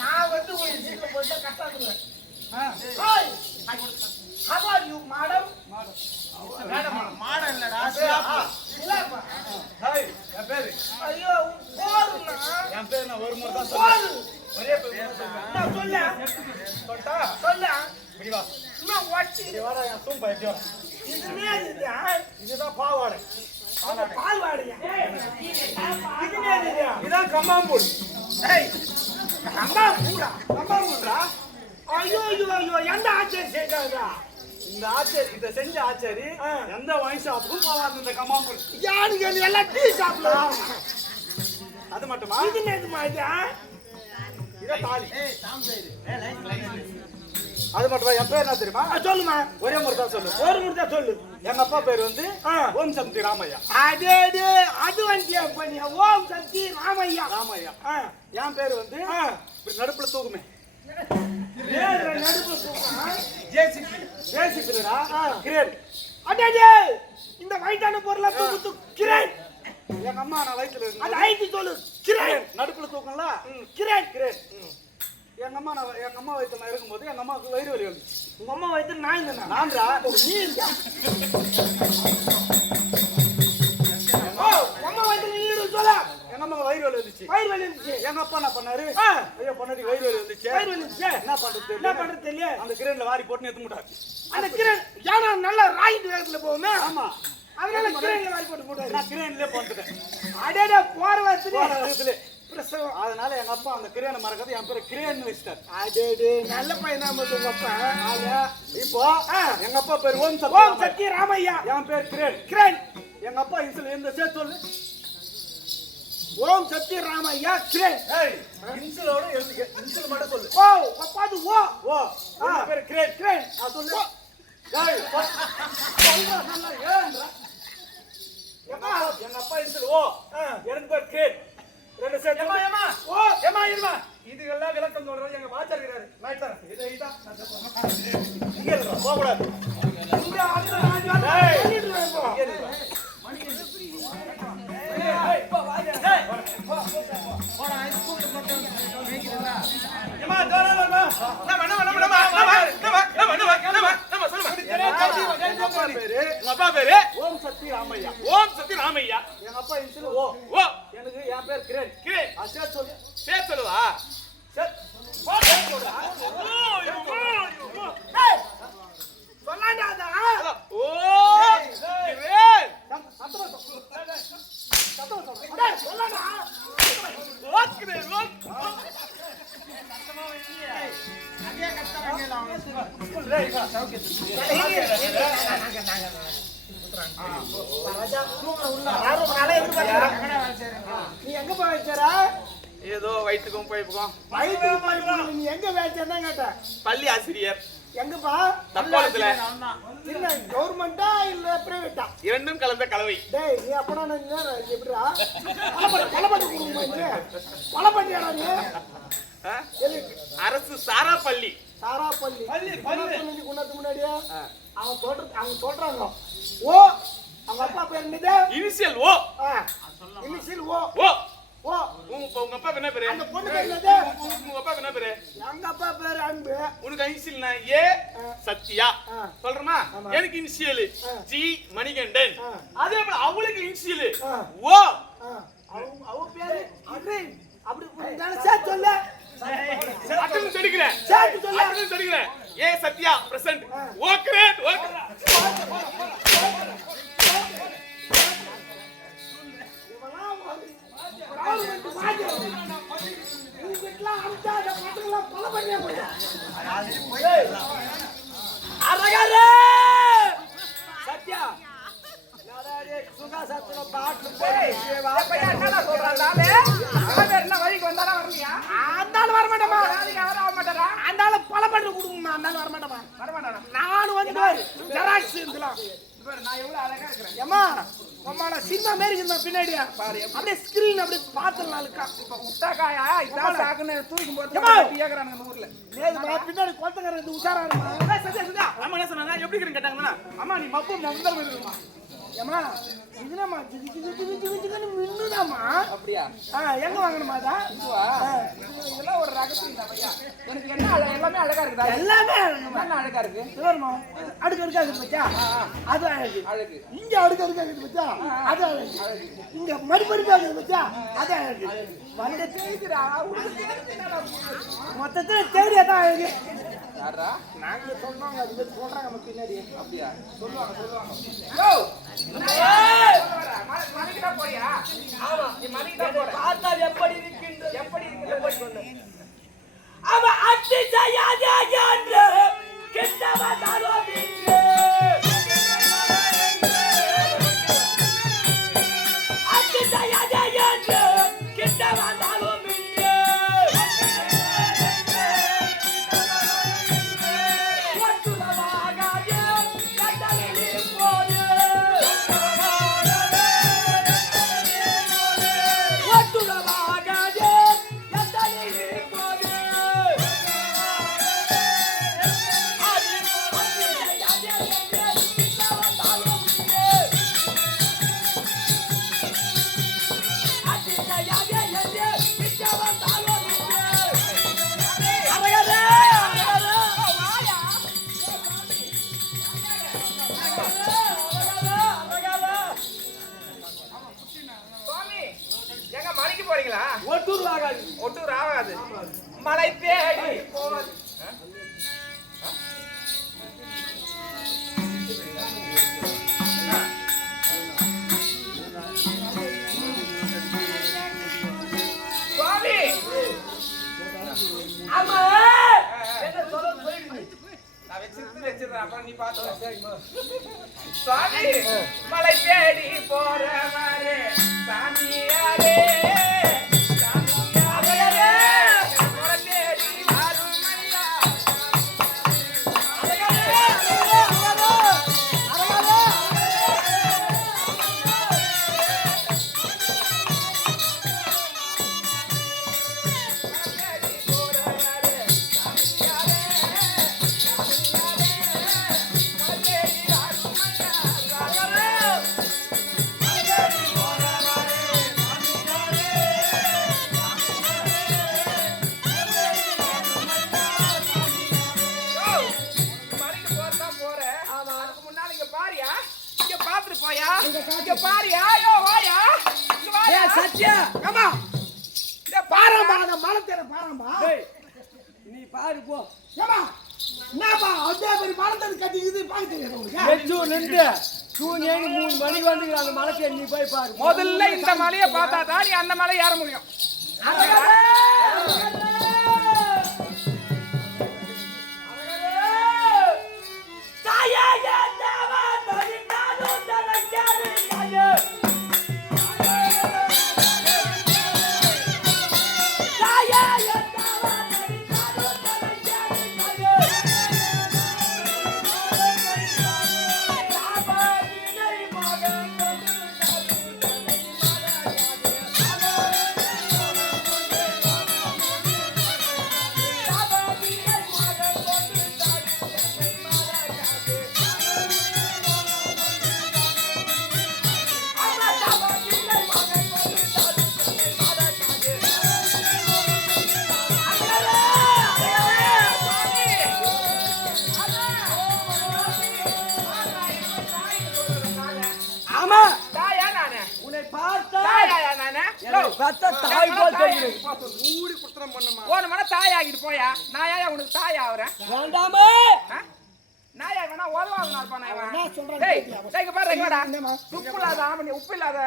நான் வந்து ஒரு சீட்ல போட்டு கட்டாந்துருவேன். Hi how are you madam? மாடம் இல்லடா இல்லப்பா. ஹாய் என் பேரு ஐயோ போறனா என் பேரு நான் ஒரு முறை தான் போறு ஒரே பேரு நான் சொல்ல சொல்லிட்டா சொல்ல இப்படி வா நான் வாட்சி இப்படி வாடா என் தூம்பா எப்படியோ இதுனே இதுதான் பாவாடை பால் வாடியா இதுனே இதான் கம்மாம்பூல் ஏய் அம்மா பூரா கம்மாம்பூல்ரா ஐயோ ஐயோ ஐயோ எந்த ஆச்சரிய செஞ்சாங்க இந்த ஆச்சரி இத செஞ்ச ஆச்சரி எந்த வைன் ஷாப்புக்கும் போவாது இந்த கம்மாம்பூல் யாருக்கு எல்லாம் டீ ஷாப்ல அது மட்டுமா இது நேதுமா இது இத தாலி அது மட்டுமா என் பேர் என்ன தெரியுமா சொல்லுமா ஒரே முறை தான் சொல்லு ஒரு முறை சொல்லு எங்க அப்பா பேர் வந்து ஓம் சக்தி ராமையா அதே அது வந்து பண்ணியா ஓம் சக்தி ராமையா ராமையா என் பேர் வந்து இப்படி நடுப்புல தூக்குமே நடுப்பு ஜேசிபி ஜேசிபிடா கிரேன் அடே இந்த வைட்டான பொருளை தூக்கு கிரேன் எங்க அம்மா நான் வயித்துல அது இருந்து ஐடி சொல்லு கிரேன் நடுப்புல தூக்கம்ல கிரேன் கிரேன் எங்க அம்மா வயித்துல நான் இருக்கும்போது எங்க அம்மாவுக்கு வயிறு வலி வந்துச்சு உங்க அம்மா வைத்து நான் இந்த நான்டா நீ இருக்கியா ஓ அம்மா வைத்து நீ இரு சொல்ல எங்க அம்மாவுக்கு வயிறு வலி வந்துச்சு வயிறு வலி இருந்துச்சு எங்க அப்பா என்ன பண்ணாரு ஐயோ பொண்ணாடி வயிறு வலி வந்துச்சு வயிறு வலி இருந்துச்சு என்ன பண்றது என்ன பண்றது தெரியல அந்த கிரேன்ல வாரி போட்டு எடுத்து முட்டாரு அந்த கிரேன் யானா நல்ல ராயிட் வேகத்துல போகுமே ஆமா அதனால கிரேன்ல வாரி போட்டு போட்டாரு நான் கிரேன்லயே போட்டுட்டேன் அடடே போற வச்சுட்டு பிரசவம் அதனால எங்க அப்பா அந்த கிரேனை மறக்காத என் பேரை கிரேன்னு வச்சிட்டாரு அடடே நல்ல பையனா வந்து அப்பா இப்போ எங்க அப்பா பேர் ஓம் ஓம் சக்தி ராமையா என் பேர் கிரேன் கிரேன் எங்க அப்பா இன்சுல இந்த சேர்த்து சொல்லு. ஓம் சக்தி ராமையா கிரேன். ஏய் இன்சுலோட இன்சுல மட்டும் சொல்லு. ஓ அப்பாது ஓ ஓ உன் பேரு கிரேட். கிரேன் சொல்லு. ஏய் சொல்றா நல்லா ஏன்றா. எங்க அப்பா இன்சுல ஓ எனக்கு பேர் கிரேட். ரெண்டு சேர்த்து ஏமா ஏமா ஓ ஏமா இருமா இதுக்கெல்லாம் விளக்கம் சொல்றது எங்க வாச்சர் இருக்காரு. நான் தரேன். இதா நான் சொல்றேன். இங்க இருங்க போக கூடாது. இங்க அடுத்த ராஜா சொல்லிடுறேன் இப்போ. ஏமா தரலமா அப்பா பேரு ஓம் சக்தி ராமையா. ஓம் சக்தி ராமையா. எங்க அப்பா இன்சுல ஓ ஓ எனக்கு என் பேர் கிரேட். கிரேட் அசே சொல்லு. சே சொல்லுவா. சே சொல்லுடா. ஏய் சொல்லாடாதா. ஓ கிரேட் சத்தமா சொல்லு. டேய் சொல்லாடா. ஓ கிரேட் ஓ நீ எங்க போய் வச்சறா? ஏதோ வயிற்றுக்கும் பைப்புக்கும் நீ எங்க வேச்சறதா கேட்ட? பள்ளி ஆசிரியர் எங்கப்பா? தப்பாளத்துல இல்ல கவர்மெண்டா இல்ல பிரைவேட்டா? இரண்டும் கலந்த கலவை. டேய் நீ அப்பனா நான் எப்படிடா? பலபடி குடும்பம் பலபடியாடா நீ? அரசு சாரா பள்ளி. சாரா பள்ளி பள்ளி குன்னத்துக்கு முன்னாடியே அவங்க சொல்றாங்க. ஓ அவங்க அப்பா பேர் என்னது? இனிஷியல் ஓ. இனிஷியல் ஓ ஓ ஓ. உங்க அப்பா என்ன பேரு? அந்த பொண்ணு பேர் என்னது? உங்க அப்பா என்ன பேரு? எங்க அப்பா பேர் அன்பு. உனக்கு இனிஷியல்னா ஏ சத்யா சொல்றமா? எனக்கு இனிஷியல் ஜி மணிகண்டன். அதே போல அவளுக்கு இனிஷியல் ஓ. அவ பேரு அருண். அப்படி தான சேர்த்து சொல்லு. அட்டன்னு சொல்லிக்கிறேன். சேர்த்து சொல்லு. அட்டன்னு சொல்லிக்கிறேன். ஏ சத்யா பிரசன்ட். ஓ கிரேட் ஓ. சத்யா சுகாசத்துல பாட்டு என்ன வழிக்கு வந்தாரா வரலையா? அந்தாலும் வர மாட்டேமா. யாரும் ஆக மாட்டாரா? அந்தாலும் பல பண்ணு கொடுங்கம்மா. அந்தாலும் வர மாட்டேமா. வரமாட்டாரா? நானும் வந்து ஜெராக்ஸ் இருக்கலாம். நான் எவ்வளவு அழகா இருக்கிறேன். ஏமா அம்மாடா சினிமா மாரி இருந்தா பின்னாடியா பாரு. அப்படியே ஸ்கிரீன் அப்படியே பாத்துறலாம் இருக்கா. இப்ப முட்டாக்காயா இதான் சாக்குன்னு தூக்கி போட்டு கேக்குறானுங்க இந்த ஊர்ல. நேத்து பின்னாடி கொத்தக்காரன் இது உஷாரா இருமா. சத்யா சத்யா அம்மா என்ன சொன்னாங்க? எப்படி இருக்கிறேன்னு கேட்டாங்கன்னா அம்மா நீ மப்பு மொந்தல் இருக்குமா? ஏமா இதுலமா ஜிகு ஜிகு ஜிகு ஜிகு ஜிகுன்னு மின்னுதாமா. அப்படியா? எங்க வாங்கணுமா அதா? இதெல்லாம் ஒரு ரகசியம் தான் பையா. எனக்கு என்ன எல்லாமே அழகா இருக்குதா? எல்லாமே என்ன அழகா இருக்கு? சொல்லுமா. அடுக்கு அடுக்கா இருக்கு பச்சா. அது அழகு. அழகு. இங்க அடுக்கு அடுக்கா இருக்கு பச்சா. அது அழகு. இங்க மடி மடிப்பா இருக்கு பச்சா. அது அழகு. வந்து தெரியுதுடா. மொத்தத்துல தேடியா தான் அழகு. யாரா? நாங்க சொல்றாங்க அது சொல்றாங்க நம்ம பின்னாடி. அப்படியா? சொல்லுவாங்க. யோ! ஏய்! மணிக்கிட்ட போறியா? ஆமா. நீ மணிக்கிட்ட போற. பார்த்தால் எப்படி இருக்கின்றது? எப்படி இருக்கு சொல்லு. அவ அட்டி செய்யாதே என்று கிட்டவதாரோ என்று அட்டி செய்யாதே என்று கிட்டவதாரோ என்று ஒட்டுலவாகாதே கட்டளில் போது ஒட்டுலவாகாதே கட்டளில் போது சுவாமி எங்க மலைக்கு போறீங்களா? ஒட்டூர் ஆகாது. ஒட்டூர் ஆகாது. மலை தேடி போவது. சுவாமி ஆமா என்ன சொல்ல போயிடுது. நான் வச்சிருக்கேன் அப்புறம் நீ பார்த்து. சாமி மலை தேடி போறவரே சாமியாரே சாமியாரே மலை தேடி வருமையா போயா இங்க பாரியா யோ வாயா இங்க வாயா சத்யா ஆமா இங்க பாரம்பா அந்த மலத்தேர பாரம்பா நீ பாரு போ ஏமா என்னப்பா அதே மாதிரி மலத்தேர கட்டி இது பாக்க தெரியாது உங்களுக்கு வெச்சு நின்று சூனியன் 3 மணிக்கு வந்து அந்த மலைக்கு நீ போய் பாரு முதல்ல இந்த மலையை பார்த்தா தான் நீ அந்த மலை ஏற முடியும் போயா நாயா உனக்கு தாயா ஆவறேன் வேண்டாமே நாயா வேணா ஓதவாங்க இருப்பானே இவன் டேய் டேய் பாரு எங்கடா உப்பு இல்லாத ஆமணி உப்பு இல்லாத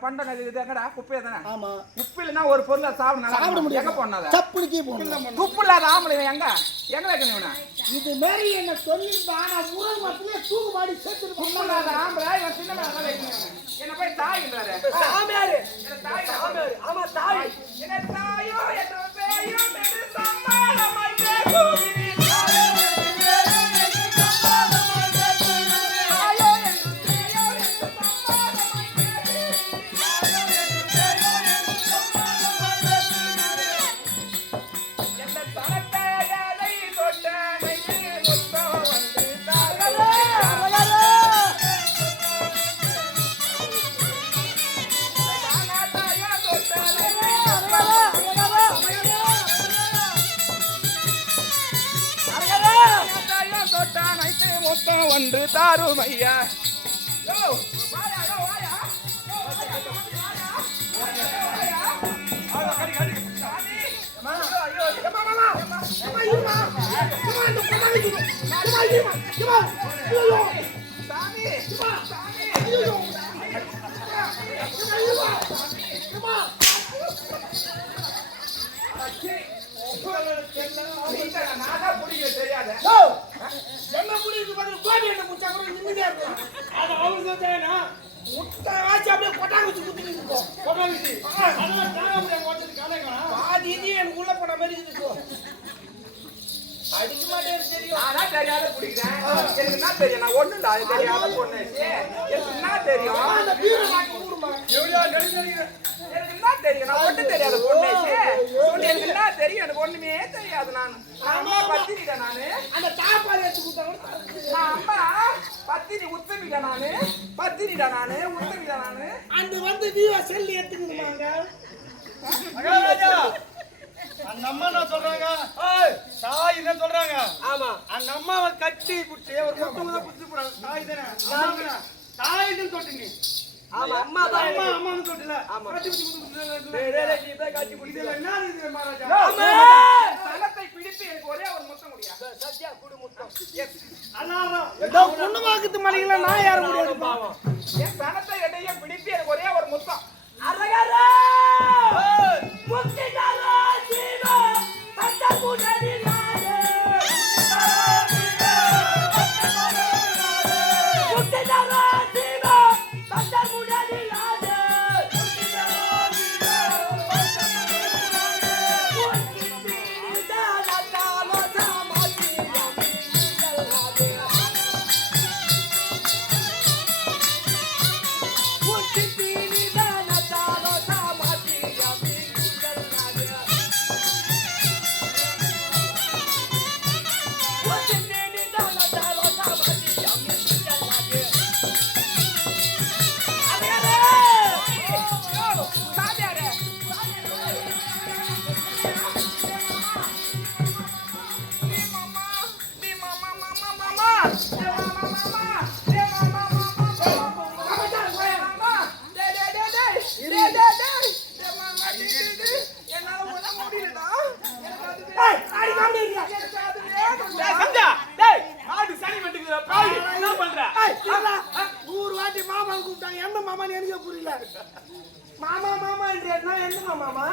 பண்டம் இது எங்கடா குப்பை தானே ஆமா உப்பு இல்லனா ஒரு பொருளை சாப்பிட முடியாது எங்க போனத சப்புடிக்கே போணும் உப்பு இல்லாத ஆமணி எங்க எங்க வைக்கணும் இவனா இது மாதிரி என்ன சொல்லிட்டான் நான் ஊரல் மட்டுமே தூக்கு மாடி சேர்த்து உப்பு இல்லாத ஆம்பளை இவன் சின்ன மேல வைக்கணும் என்ன போய் தாயின்றாரு சாமியாரு என்ன தாய் சாமியாரு ஆமா தாய் என்ன தாயோ என்ற பேயோ என்று சம்மாளமாய் பேசுகிறீ ஒன்று தாரும் ஐயா நானா புடிக்க தெரியாத என்ன புடிக்கு பதில் கோடி என்ன முச்சா கூட நிம்மதியா இருக்கும் அது அவங்க தானே முட்டை வாச்சி அப்படியே கொட்டாங்க வச்சு குத்திட்டு இருக்கோம் கொட்டாங்க வச்சு அதெல்லாம் தாங்க முடியாது ஓட்டது காலைங்க பாதி இது எனக்கு உள்ள போன மாதிரி இருக்கு அடிக்க மாட்டேன் தெரியும் நானா தெரியாத பிடிக்கிறேன் எனக்கு என்ன தெரியும் நான் ஒண்ணும் இல்ல அது தெரியாத பொண்ணு எனக்கு என்ன தெரியும் அந்த வீர நாக்கு ஊருமா எவ்வளோ நடிக்கிறீங்க எனக்கு என்ன தெரியும் நான் ஒண்ணும் தெரியாத பொண்ணு சொல்லி எனக்கு என்ன தெரியும் எனக்கு ஒண்ணுமே தெரியாது நான் அம்மா பத்தினிடா நானு அந்த தாப்பால் எடுத்து கொடுத்தாங்க நான் அம்மா பத்தினி உத்தமிடா நானு பத்தினிடா நானு உத்தமிடா நானு அந்த வந்து வீவா செல்லி எடுத்துக்கணுமாங்க மகாராஜா அந்த அம்மா என்ன சொல்றாங்க தாய் என்ன சொல்றாங்க ஆமா அந்த அம்மாவை கட்டி புட்டு ஒரு முட்டை புடிச்சு போறாங்க தாய் தானே தாய்ன்னு சொல்றீங்க ஆமா அம்மா தான் அம்மா அம்மான்னு சொல்றல ஆமா. கட்டி புடிச்சு டேய் டேய் நீ போய் காட்டி புடி இதுல என்ன இது மகாராஜா சலத்தை பிடித்து எனக்கு ஒரே ஒரு முத்தம் முடியா சத்யா குடு முத்தம் அண்ணாதான் ஏதோ பொண்ணு வாக்குத்து மலையில நான் ஏற முடியாது பாவம் என் சனத்தை இடையே பிடித்து எனக்கு ஒரே ஒரு முத்தம் அரகரா முக்திதாரா ஜீவா தத்த குடடி நாயே முக்திதாரா மாமான்னு எனக்கே புரியல. மாமா மாமான்றா என்ன மாமா?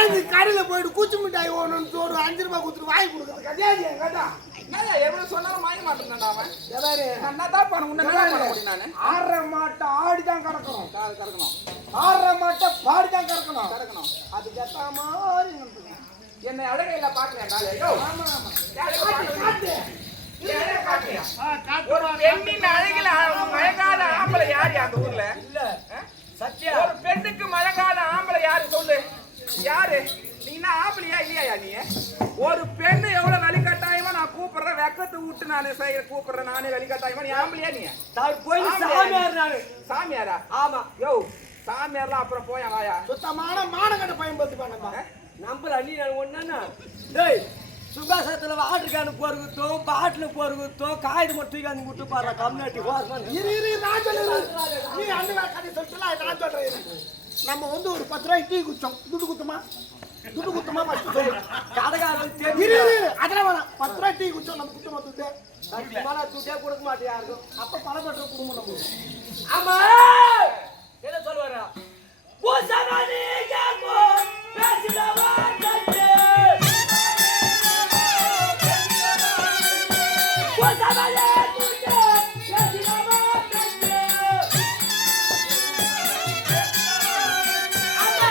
ஏது கடையில் போயிட்டு குச்சி மிட்டாய் ஒன்று ஒரு 5 ரூபாய் கொடுத்துட்டு வாங்கி கொடுக்குறது கிடையாது என் கேட்டா. எவ்வளவு சொன்னாலும் வாங்க மாட்டேன் அவன். என்னதான் பண்ண உன்ன பண்ண முடியும் நானு? ஆடுற மாட்டை ஆடிதான் கறக்கணும். கறக்கணும். ஆடுற மாட்டை பாடிதான் கறக்கணும். கறக்கணும். அது கேட்டா மாதிரி நடந்துக்கணும். என்னை அழகையில பாக்கலையா? ஆமா ஒரு பெண்ணின் அழகில மயங்காத ஆம்பளை யாரு அந்த ஊர்ல? இல்ல சத்யா ஒரு பெண்ணுக்கு மயங்காத ஆம்பளை யாரு சொல்லு? யாரு? நீ என்ன ஆம்பளையா இல்லையா? நீ ஒரு பெண்ணு எவ்வளவு வலிக்கட்டாயமா நான் கூப்பிடுறேன், வெக்கத்தை விட்டு நானே கூப்பிடுறேன், நானே வலிக்கட்டாயமா. நீ ஆம்பளையா? நீ போய் சாமியார் நானு. சாமியாரா? ஆமா. யோ சாமியார்லாம் அப்புறம் போயா வாயா. சுத்தமான மானக்கட்ட பையன் பார்த்து பண்ணமா நம்பல நீ நான் ஒண்ணா டேய் சுகாசத்துல வாட்டர் கேன் போறகுத்தோ பாட்டில் போறகுத்தோ காய்து மட்டும் வந்து விட்டு பாரு கம்யூனிட்டி ஹாஸ்பிடல் இரு நான் சொல்றேன். நீ அந்த கதை சொல்றல நான் சொல்றேன். நம்ம வந்து ஒரு 10 ரூபாய் டீ குச்சோம். துட்டு குத்துமா ஃபர்ஸ்ட் சொல்லு. கடைக்காரன் இரு அதெல்லாம் வேணாம். 10 ரூபாய் டீ குச்சோம் நம்ம குத்த மாத்துது. மன தூக்கே கொடுக்க மாட்டியா இருக்கும். அப்ப பணப்பற்ற குடும்பம் நம்ம. ஆமா என்ன சொல்வாரா பூசனானே கேப்போ பேசிடவா தட்டே பூசனானே குட்டே பேசிடவா தட்டே ஆமா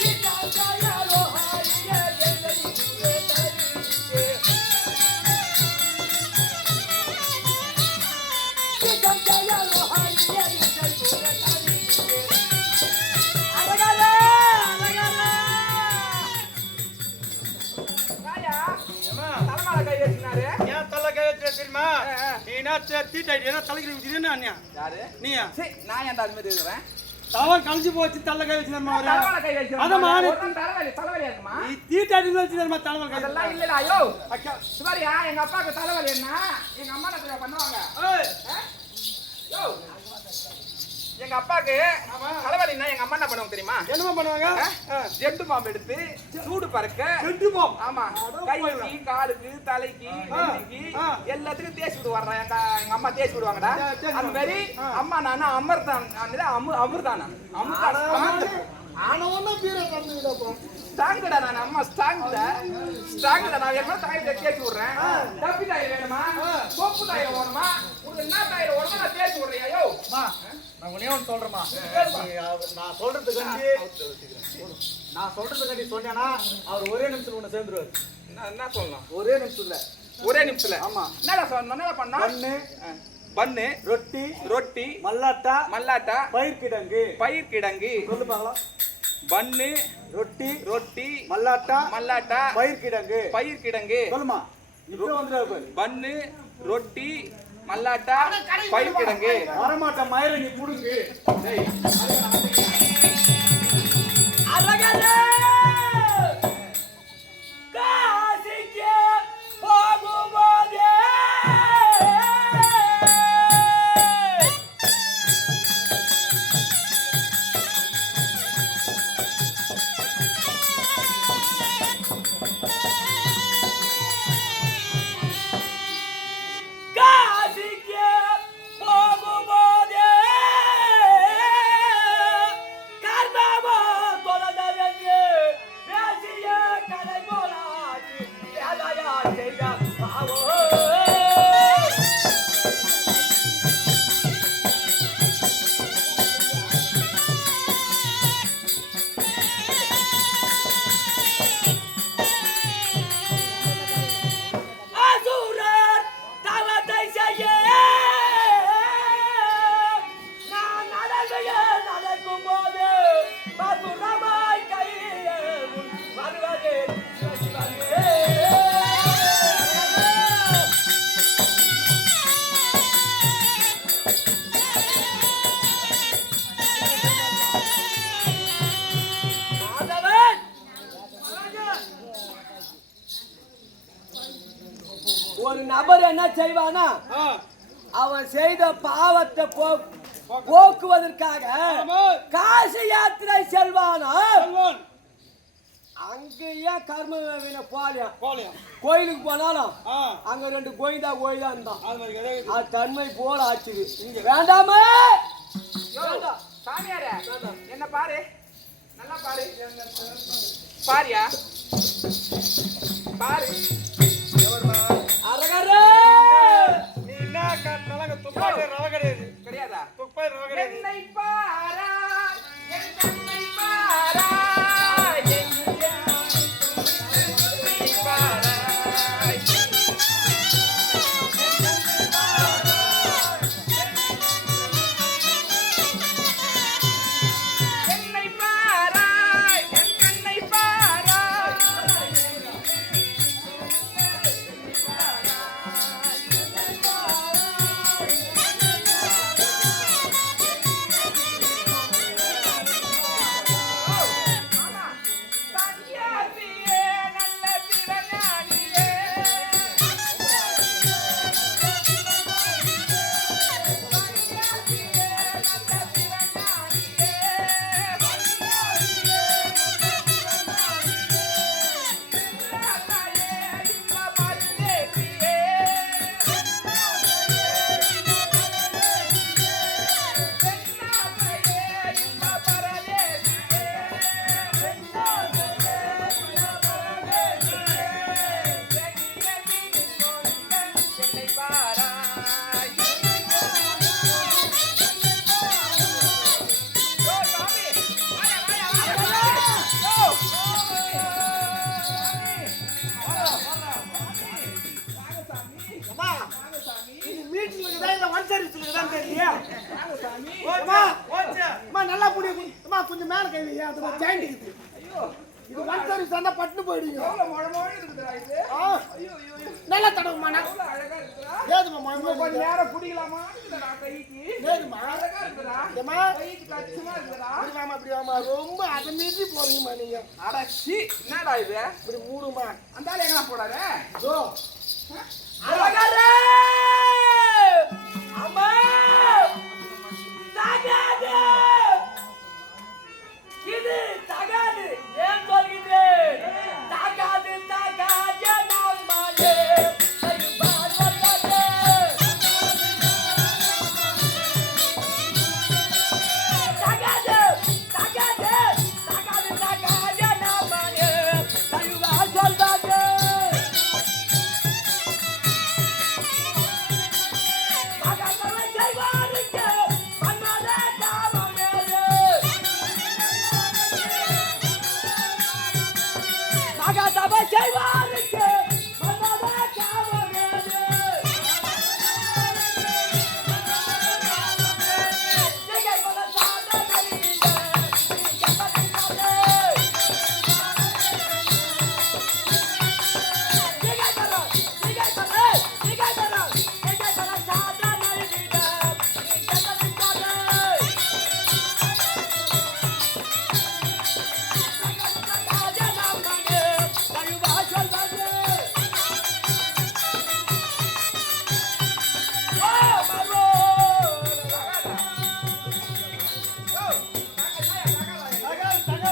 கிட்டா ஜாலோ ஹாலியே கிட்டா ஜாலோ ஹாலியே வாயா. தலைமால கை வச்சினாரு. ஏன் தலை கை வச்சு தெரியுமா? நீ என்ன தீட்டாயிட்டு என்ன தலைக்கு ஊத்தினா அண்ணியா யாரு? நீயா? சீ, நான் ஏன்டா அது மாதிரி இருக்கிறேன்? தவன் கழிஞ்சு போச்சு தலை கை வச்சு தலைமால கை வச்சிருந்தா அதம்மா, தலைவலி இருக்குமா? நீ தீட்டாயிட்டு வச்சு தெரியுமா தலை கை அதெல்லாம் இல்லடா. யோ சிவாரியா, எங்க அப்பாவுக்கு தலைவலி என்ன எங்க அம்மா என்ன பண்ணுவாங்க? யோ எங்க அப்பாக்கு தலைவலின்னா எங்க அம்மா என்ன பண்ணுவாங்க தெரியுமா? என்னமா பண்ணுவாங்க? ஜெண்டு பாம்பு எடுத்து சூடு பறக்க. Scent balm. ஆமா, கைக்கு காலுக்கு தலைக்கு நெஞ்சுக்கு எல்லாத்துக்கும் தேய்ச்சி விடுவாங்க. எங்க அம்மா தேய்ச்சி விடுவாங்கடா. அந்த மாதிரி அம்மா நானா அமர்தான் அமிர்தானா ஆனவன்னா பீரை தந்து விடப்போ. ஸ்ட்ராங்கடா. நான் அம்மா ஸ்ட்ராங்கடா. நான் என்ன தாயில தேய்ச்சி விடுறேன். டப்பி தாயில வேணுமா? சோப்பு தாயில வேணுமா? உங்களுக்கு என்ன தாயில வேணுமா நான் தேய்ச்சி விடுறேன். யோ நான் உனே ஒன்று சொல்றேமா, நான் சொல்றதுக்காண்டி சொன்னேன்னா அவர் ஒரே நிமிஷம் உன்னை சேர்ந்துருவாரு. என்ன சொல்லலாம்? ஒரே நிமிஷத்துல. ஆமா. என்னடா சொன்ன? என்ன பண்ணா? பன்னு ரொட்டி மல்லாட்டா பயிர் கிடங்கு சொல்லு பார்க்கலாம். பன்னு ரொட்டி மல்லாட்டா பயிர் கிடங்கு சொல்லுமா இப்போ வந்துடுவாரு. பன்னு ரொட்டி மல்லாட்டா பயிர் கிடங்கு. வரமாட்ட மயிர நீ புடுங்கு. அழகலே காசிக்கே போகும்போதே காசிக்கே போகும்போதே கர்மமோ தொலைதே பேசிய கதை போலாச்சு யாதையா செய்த பாவோ அசுரர் தவத்தை செய்ய நான் நடக்கும் போது பசுரமாய் கையே வருவதே சிவசிவனே. ஆண்டவன் ஒரு நபர் என்ன செய்வானா, அவன் செய்த பாவத்தை போக்குவதற்காக காசி யாத்திரை செல்வானா. உனக்கு ஏன் கர்ம போலியா போலையா கோயிலுக்கு போனாலும் ஆ அங்க 2 கோயிந்தா இருந்தான் அது மாதிரி கிடையாது அது தன்மை போல ஆச்சுது இங்க வேண்டாமே யோ, சாமியாரே, என்ன பாரு, நல்லா பாரு, பாரியா, பாரு. அரகரே நீ என்ன கண்ணால துப்பாக்கி ரவ கிடையாது கிடையாதா? துப்பாக்கி ரவ கிடையாது என்னை பாராய், என் கண்ணை பாராய், என்னை பாராய். என்னை பாராய், என் கண்ணை பாராய். சன்னியாசியே, நல்ல சிவஞானியே. சன்னியாசியே, நல்ல சிவஞானியே. சிவஞானியே, இந்த மருந்தேசியே. பெண்ணாசையே, இந்த பரதேசியே. என்னை பாராய். யோ, சாமி, வாயா, வாயா, வாயா, வாயா. யோ, அம்மா இது மீட்டிங்ல இருக்குதா இல்ல ஒன் சர்வீஸ்ல இருக்குதான்னு தெரியலையா ஓச்சா ஓச்சா அம்மா நல்லா புடி அம்மா கொஞ்சம் மேல கை வையா அது ஜாயிண்ட் இருக்குது இது ஒன் சர்வீஸ் இருந்தா பட்டு போயிடுங்க எவ்வளவு மொழமொழன்னு இருக்குதுடா இது. ஆ, ஐயோ, ஐயோ, ஐயோ. நல்லா தடவுமா எவ்வளவு அழகா இருக்குதுடா. ஏதுமா இன்னும் கொஞ்ச நேரம் குடிக்கலாமா இருக்குதுடா கைக்கு. ஏதுமா அழகா இருக்குதுடா. ஏமா கைக்கு கச்சிமா இருக்குதுடா. அப்படி வாமா ரொம்ப அதை மீறி போறீங்கம்மா நீங்க அட சீ, என்னடா இது? இப்படி மூடுமா அந்த ஆளு எங்கடா போடாத? ஓ அழகரே அம்மா தகாது இது தகாது ஏன் சொல்கிறேன் தகாது தகாது நம்மாலே சைபார் வந்தாலே தகாது தகாது தகாது தகாது நம்மாலே சைபார் வந்தாலே மகனை செய்வாருக்கு மன்னரே காமமேலே மகனை செய்வாருக்கு மன்னரே காமமேலே நீங்க போல சாதா கலிங்க நீங்க பத்தினாலே நீங்க போல சாதா கலிங்க நீங்க பத்தினாலே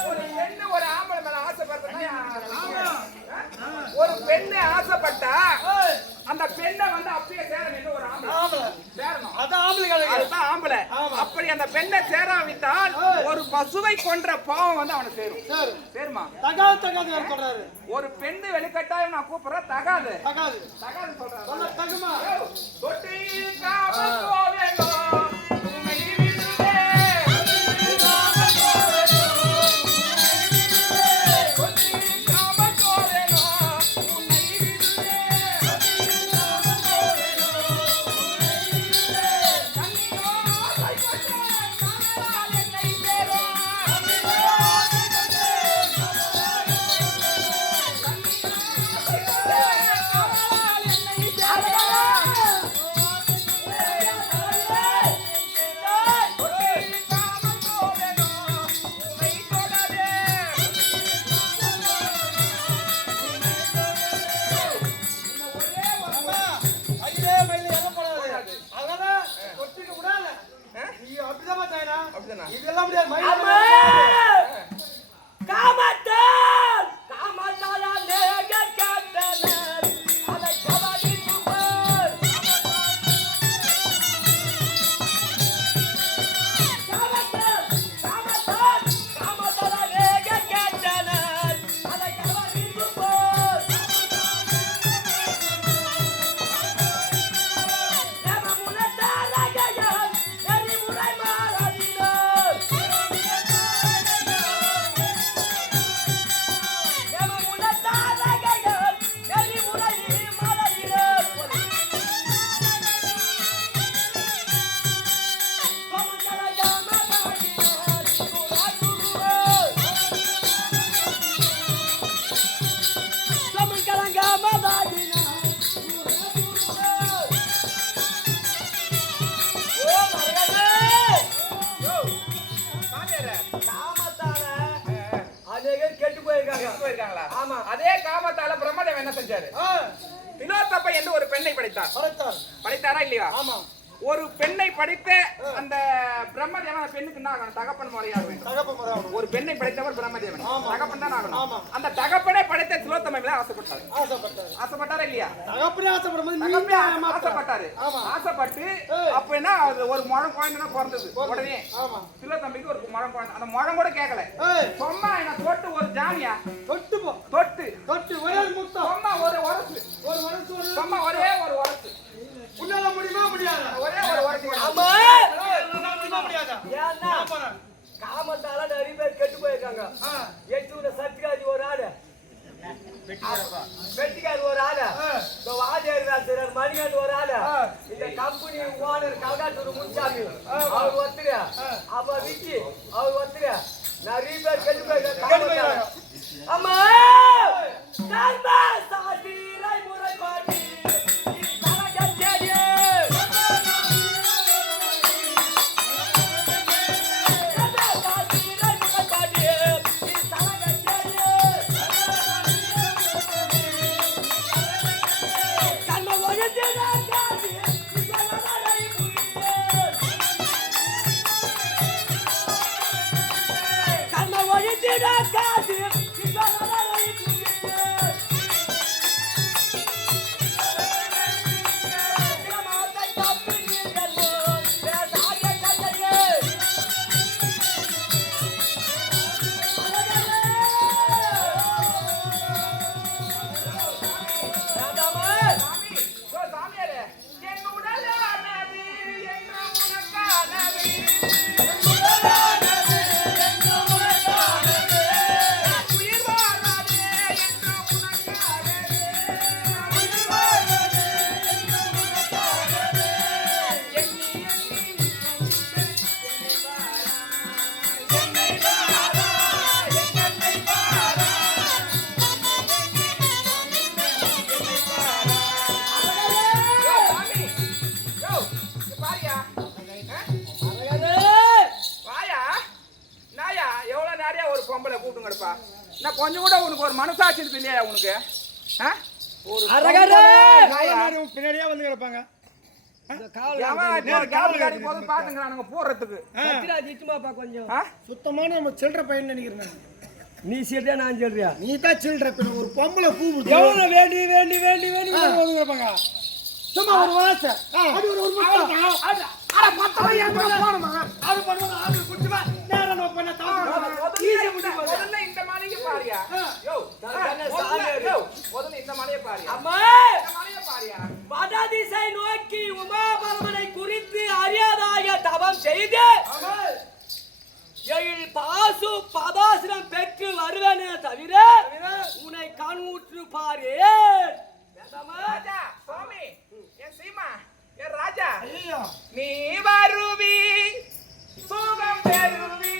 ஒரு பெண்ணு ஒரு ஆம்பளை மேல ஆசைப்படுறதுன்னா ஒரு பெண்ணு ஆசைப்பட்டா அந்த பெண்ணை வந்து அப்படியே சேரணும் ஒரு ஆம்பளை சேரணும். அதான் ஆம்பளை அதுதான் ஆம்பளை. அப்படி அந்த பெண்ணை சேராவிட்டால் ஒரு பசுவை கொன்ற பாவம் வந்து அவனை சேரும். சேருமா? தகாது தகாது சொல்றாரு ஒரு பெண்ணு வெளிக்கட்டாயம் நான் கூப்பிடுறேன் தகாது தகாது தகாது சொல்றேன். சொல்ல தகுமா தொட்டி காவல் போவேனோ உன்னை விடுவே. தொட்டி காவல் போவேனோ உன்னை விடுவே. கண்ணியோ கைப்பற்ற நாளால் என்னை சேரும். என்னை சேரும். செத்து போயிருக்காங்களா? ஆமா. அதே காமத்தால பிரம்மதேவன் என்ன செஞ்சாரு? திலோத்தமை என்று ஒரு பெண்ணை படைத்தார். படைத்தாரா இல்லையா? ஆமா. ஒரு பெண்ணை படைத்த அந்த பிரம்மதேவன் பெண்ணுக்கு என்ன ஆகணும்? தகப்பன் முறையாக வேண்டும். ஒரு பெண்ணை படைத்தவர் பிரம்மதேவன், தகப்பன் தான் ஆகணும். அந்த தகப்பனை படைத்த திலோத்தமை மேல ஆசைப்பட்டாரு. ஆசைப்பட்டாரா இல்லையா? ஆசைப்பட்டாரு. ஆசைப்பட்டு அப்ப என்ன ஒரு முழம் குழந்தை பிறந்தது. உடனே திலோத்தமைக்கு ஒரு முழம் குழந்தை. அந்த முழம் கூட கேட்கல. சொம்மா என்ன தொட்டு ஒரு ஜானியா தொட்டு சொம்மா ஒரு உரசு சொம்மா ஒரே ஒரு உரசு. உன்னால முடியுமா முடியாதா? ஒரே ஒரு உரசு. ஆமா. முடியாதா? ஏன்னா காமத்தால நிறைய பேர் கெட்டு போயிருக்காங்க. எட்டு சத்தியாதி ஒரு ஆளு, வெட்டிக்காரு ஒரு ஆளு, வாஜேரி மணிகண்ட ஒரு ஆளு, இந்த கம்பெனி ஓனர் கவடாத்தூர் முன்சாமி அவர் ஒத்துரு, அப்ப விக்கி அவர் ஒத்துரு, நிறைய பேர் கெட்டு போயிருக்காங்க. ஆமா. நான் கொஞ்சம் கூட உனக்கு ஒரு மனசாட்சி இருக்கு இல்லையா உனக்கு? பின்னாடியே வந்து கிடப்பாங்க. போடுறதுக்கு சுத்தமான நம்ம சில்லற பையன் நினைக்கிறேன். நீ சில்றியா நான் சில்றியா? நீ தான் சில்லற பின்ன ஒரு பொம்பளை கூப்பிடு வேண்டி வேண்டி வேண்டி வேண்டி வந்து கிடப்பாங்க. சும்மா ஒரு வாசை அது ஒரு வடதிசை நோக்கி உமாபரமனை குறித்து அறியாதாய தவம் செய்து பாசு பதாசிரம் பெற்று வருவேனே தவிர உன்னை கண்முற்று பாரு. சுவாமி என் சீமா என் ராஜா நீ வருவி சுகம் பெறுவி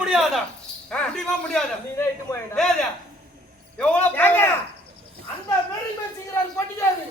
முடியாதா? முடியுமா முடியாதா? நீ இட்டு போயிடா. எவ்வளவு அந்த வெறி பேசிக்கிறான் பட்டிக்காரு.